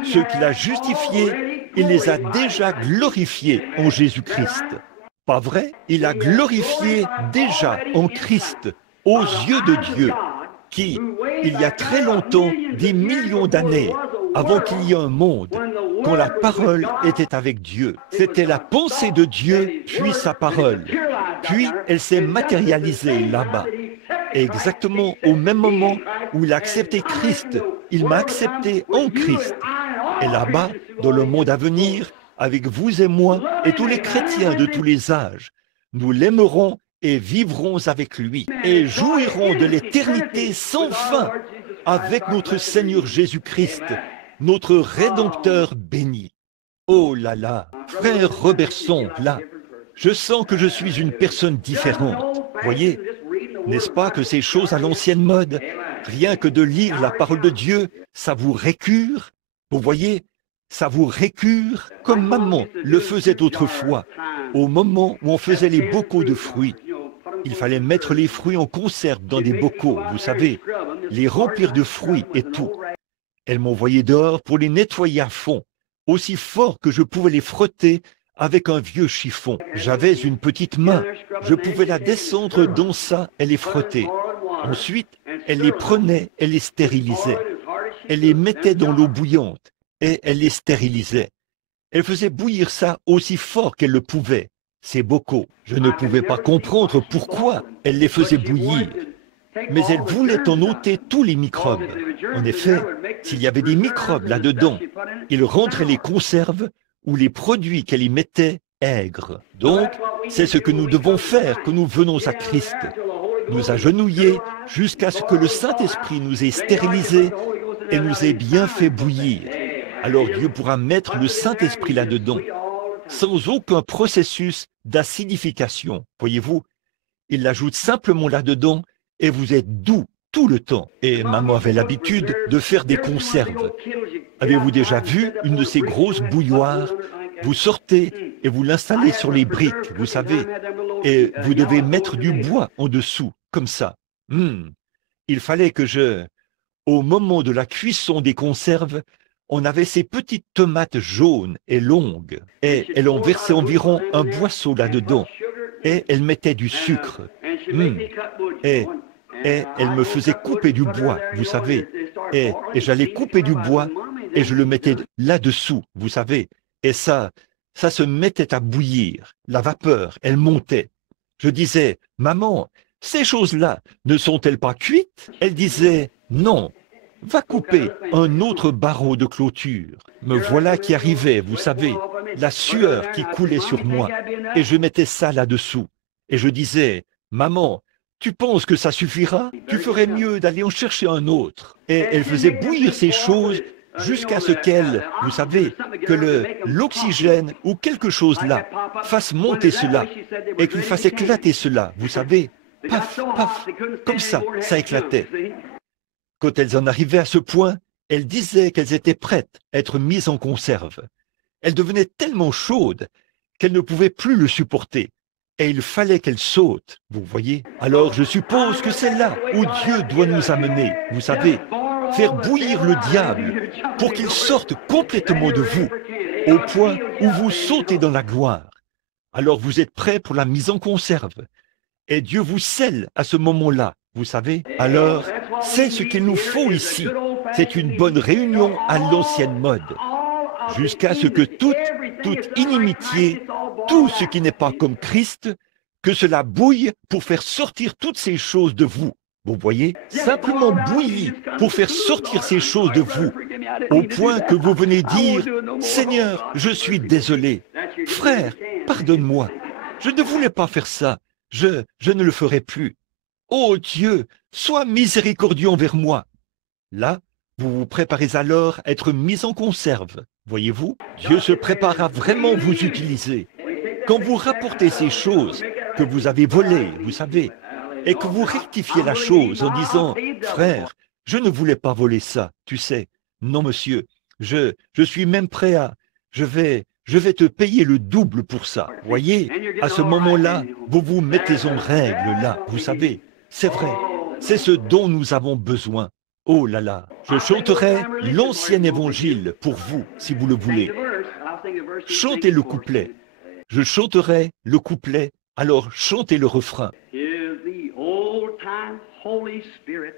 Ceux qu'il a justifiés, il les a déjà glorifiés en Jésus-Christ. Pas vrai? Il a glorifié déjà en Christ aux yeux de Dieu, qui, il y a très longtemps, des millions d'années, avant qu'il y ait un monde, quand la parole était avec Dieu. C'était la pensée de Dieu, puis sa parole. Puis elle s'est matérialisée là-bas. Exactement au même moment où il a accepté Christ, il m'a accepté en Christ. Et là-bas, dans le monde à venir, avec vous et moi et tous les chrétiens de tous les âges, nous l'aimerons et vivrons avec lui et jouirons de l'éternité sans fin avec notre Seigneur Jésus-Christ, notre Rédempteur béni. Oh là là, frère Robertson, là, je sens que je suis une personne différente. Voyez, n'est-ce pas que ces choses à l'ancienne mode, rien que de lire la parole de Dieu, ça vous récure? Vous voyez, ça vous récure comme maman le faisait autrefois, au moment où on faisait les bocaux de fruits. Il fallait mettre les fruits en conserve dans des bocaux, vous savez, les remplir de fruits et tout. Elle m'envoyait dehors pour les nettoyer à fond, aussi fort que je pouvais les frotter avec un vieux chiffon. J'avais une petite main, je pouvais la descendre dans ça et les frotter. Ensuite, elle les prenait et les stérilisait. Elle les mettait dans l'eau bouillante et elle les stérilisait. Elle faisait bouillir ça aussi fort qu'elle le pouvait, ces bocaux. Je ne pouvais pas comprendre pourquoi elle les faisait bouillir. Mais elle voulait en ôter tous les microbes. En effet, s'il y avait des microbes là-dedans, il rendrait les conserves ou les produits qu'elle y mettait aigres. Donc, c'est ce que nous devons faire quand nous venons à Christ. Nous agenouiller jusqu'à ce que le Saint-Esprit nous ait stérilisés et nous ait bien fait bouillir. Alors Dieu pourra mettre le Saint-Esprit là-dedans, sans aucun processus d'acidification. Voyez-vous, il l'ajoute simplement là-dedans et vous êtes doux tout le temps. Et maman avait l'habitude de faire des conserves. Avez-vous déjà vu une de ces grosses bouilloires? Vous sortez et vous l'installez sur les briques, vous savez, et vous devez mettre du bois en dessous, comme ça. Il fallait que au moment de la cuisson des conserves, on avait ces petites tomates jaunes et longues, et elle en versait environ un boisseau là-dedans, et elle mettait du sucre. Et elle me faisait couper du bois, vous savez, et j'allais couper du bois, et je le mettais là-dessous, vous savez, et ça se mettait à bouillir, la vapeur, elle montait. Je disais, maman, ces choses-là ne sont-elles pas cuites? Elle disait, non, va couper un autre barreau de clôture. Me voilà qui arrivait, vous savez, la sueur qui coulait sur moi, et je mettais ça là-dessous. Et je disais, maman, tu penses que ça suffira? Tu ferais mieux d'aller en chercher un autre. Et elle faisait bouillir ces choses jusqu'à ce qu'elle, vous savez, que l'oxygène ou quelque chose là fasse monter cela et qu'il fasse éclater cela, vous savez, paf, paf, comme ça éclatait. Quand elles en arrivaient à ce point, elles disaient qu'elles étaient prêtes à être mises en conserve. Elles devenaient tellement chaudes qu'elles ne pouvaient plus le supporter. Et il fallait qu'elles sautent, vous voyez. Alors je suppose que c'est là où Dieu doit nous amener, vous savez, faire bouillir le diable pour qu'il sorte complètement de vous, au point où vous sautez dans la gloire. Alors vous êtes prêts pour la mise en conserve. Et Dieu vous scelle à ce moment-là, vous savez. Alors, c'est ce qu'il nous faut ici. C'est une bonne réunion à l'ancienne mode. Jusqu'à ce que toute inimitié, tout ce qui n'est pas comme Christ, que cela bouille pour faire sortir toutes ces choses de vous. Vous voyez, simplement bouillir pour faire sortir ces choses de vous, au point que vous venez dire, « Seigneur, je suis désolé. Frère, pardonne-moi. Je ne voulais pas faire ça. Je ne le ferai plus. Oh Dieu, sois miséricordieux envers moi. » Là, vous vous préparez alors à être mis en conserve. Voyez-vous, Dieu se prépare à vraiment vous utiliser. Quand vous rapportez ces choses que vous avez volées, vous savez, et que vous rectifiez la chose en disant, « Frère, je ne voulais pas voler ça, tu sais. Non, monsieur, je suis même prêt à... Je vais te payer le double pour ça. » Voyez, à ce moment-là, vous vous mettez en règle, là, vous savez. C'est vrai, c'est ce dont nous avons besoin. Oh là là, je chanterai l'ancien évangile pour vous, si vous le voulez. Chantez le couplet. Je chanterai le couplet, alors chantez le refrain. Is the old time Holy Spirit,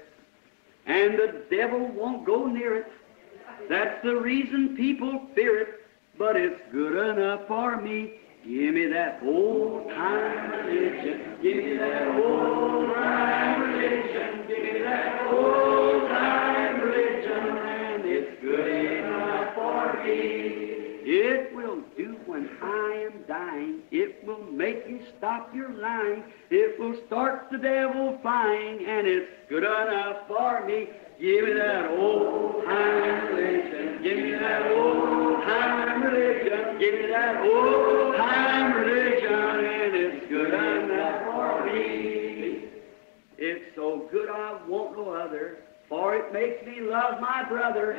and the devil won't go near it. That's the reason people fear it, but it's good enough for me. Give me that old time religion. Give me that old time religion. Give me that old time religion, and it's good enough for me. It will do when I am dying. It will make you stop your lying. It will start the devil flying, and it's good enough for me. Give me that old time religion. Give me that old time religion. Give me that old time religion, and it's good enough for me. It's so good I want no other, for it makes me love my brother.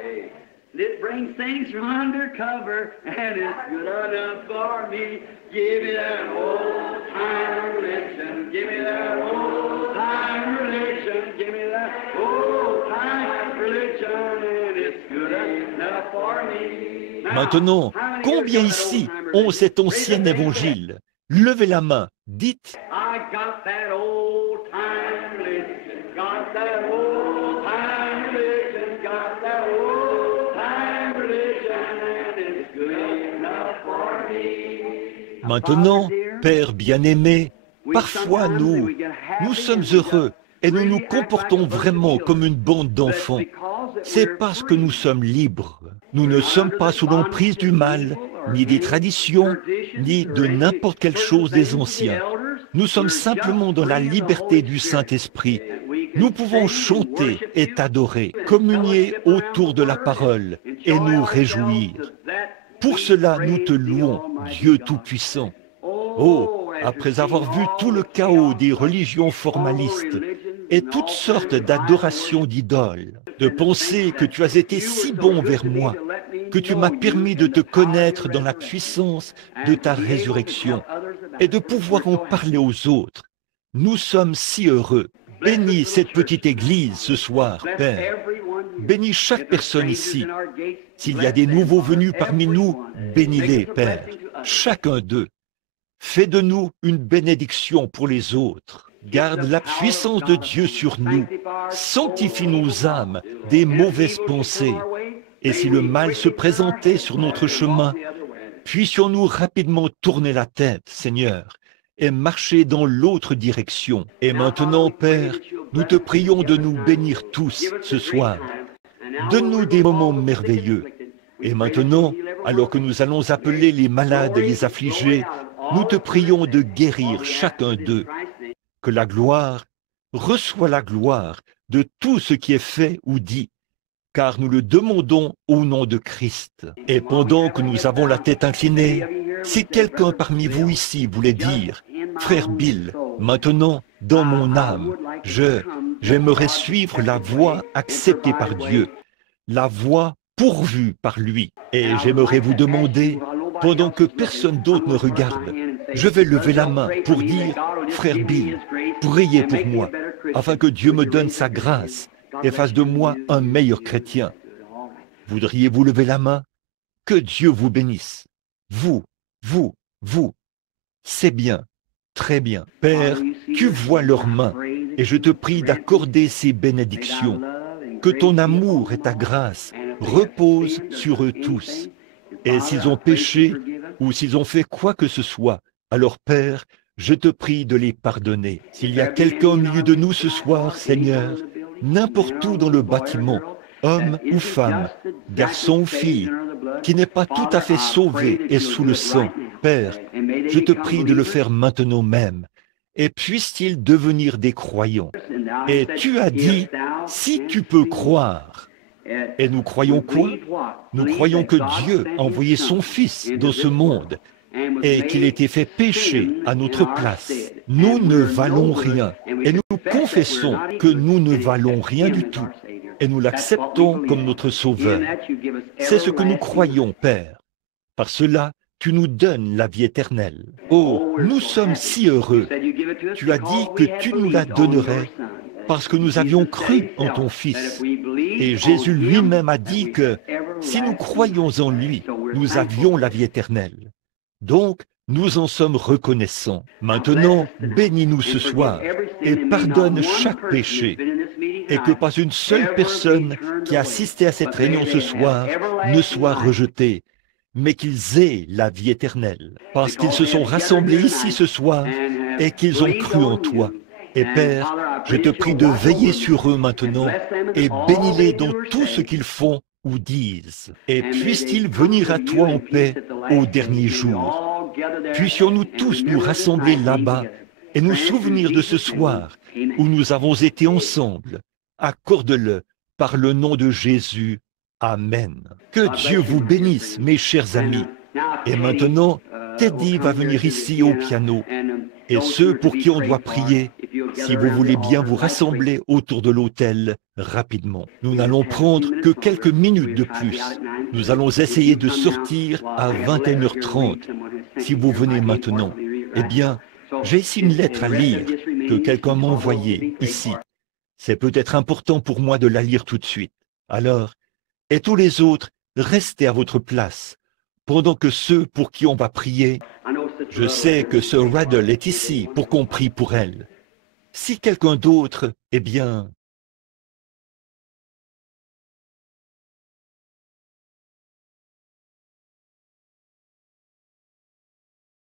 It brings things from undercover, and it's good enough for me. Give me that old time religion. Give me that old time religion. Give me that old time religion, and it's good enough for me. Maintenant, combien ici ont cet ancien évangile? Levez la main, dites. I got that old time religion. Got that old time religion. Got that old time religion, and it's good enough for me. Maintenant, Père bien-aimé, parfois nous sommes heureux et nous nous comportons vraiment comme une bande d'enfants. C'est parce que nous sommes libres. Nous ne sommes pas sous l'emprise du mal, ni des traditions, ni de n'importe quelle chose des anciens. Nous sommes simplement dans la liberté du Saint-Esprit. Nous pouvons chanter et t'adorer, communier autour de la parole et nous réjouir. Pour cela, nous te louons, Dieu Tout-Puissant. Oh, après avoir vu tout le chaos des religions formalistes et toutes sortes d'adorations d'idoles, de penser que tu as été si bon vers moi, que tu m'as permis de te connaître dans la puissance de ta résurrection et de pouvoir en parler aux autres. Nous sommes si heureux. Bénis cette petite église ce soir, Père. Bénis chaque personne ici. S'il y a des nouveaux venus parmi nous, bénis-les, Père, chacun d'eux. Fais de nous une bénédiction pour les autres. Garde la puissance de Dieu sur nous. Sanctifie nos âmes des mauvaises pensées. Et si le mal se présentait sur notre chemin, puissions-nous rapidement tourner la tête, Seigneur, et marcher dans l'autre direction. Et maintenant, Père, nous te prions de nous bénir tous ce soir. donne-nous des moments merveilleux. Et maintenant, alors que nous allons appeler les malades et les affligés, nous te prions de guérir chacun d'eux. Que la gloire, reçois la gloire de tout ce qui est fait ou dit, car nous le demandons au nom de Christ. Et pendant que nous avons la tête inclinée, si quelqu'un parmi vous ici voulait dire, « Frère Bill, maintenant, dans mon âme, j'aimerais suivre la voie acceptée par Dieu, la voie pourvue par lui. Et j'aimerais vous demander, pendant que personne d'autre ne regarde, je vais lever la main pour dire, « Frère Bill, priez pour moi, afin que Dieu me donne sa grâce et fasse de moi un meilleur chrétien. » Voudriez-vous lever la main? Que Dieu vous bénisse. Vous. C'est bien, très bien. Père, tu vois leurs mains, et je te prie d'accorder ces bénédictions. Que ton amour et ta grâce reposent sur eux tous. Et s'ils ont péché, ou s'ils ont fait quoi que ce soit, alors Père, je te prie de les pardonner. S'il y a quelqu'un au milieu de nous ce soir, Seigneur, n'importe où dans le bâtiment, homme ou femme, garçon ou fille, qui n'est pas tout à fait sauvé et sous le sang, Père, je te prie de le faire maintenant même, et puisse-t-il devenir des croyants. Et tu as dit, si tu peux croire. Et nous croyons quoi? Nous croyons que Dieu a envoyé son Fils dans ce monde et qu'il a été fait pécher à notre place. Nous ne valons rien et nous confessons que nous ne valons rien du tout et nous l'acceptons comme notre Sauveur. C'est ce que nous croyons, Père. Par cela, tu nous donnes la vie éternelle. Oh, nous sommes si heureux. Tu as dit que tu nous la donnerais parce que nous avions cru en ton Fils. Et Jésus lui-même a dit que si nous croyons en lui, nous avions la vie éternelle. Donc, nous en sommes reconnaissants. Maintenant, bénis-nous ce soir et pardonne chaque péché. Et que pas une seule personne qui a assisté à cette réunion ce soir ne soit rejetée, mais qu'ils aient la vie éternelle. Parce qu'ils se sont rassemblés ici ce soir et qu'ils ont cru en toi. Et Père, je te prie de veiller sur eux maintenant et bénis-les dans tout ce qu'ils font ou disent. Et puissent-ils venir à toi en paix au dernier jour. Puissions-nous tous nous rassembler là-bas et nous souvenir de ce soir où nous avons été ensemble. Accorde-le par le nom de Jésus. Amen. Que Dieu vous bénisse, mes chers amis. Et maintenant, Teddy va venir ici au piano. Et ceux pour qui on doit prier, si vous voulez bien vous rassembler autour de l'autel rapidement. Nous n'allons prendre que quelques minutes de plus. Nous allons essayer de sortir à 21h30. Si vous venez maintenant, eh bien, j'ai ici une lettre à lire que quelqu'un m'a envoyée ici. C'est peut-être important pour moi de la lire tout de suite. Alors, et tous les autres, restez à votre place, pendant que ceux pour qui on va prier, je sais que Sir Raddle est ici pour qu'on prie pour elle. Si quelqu'un d'autre, eh bien,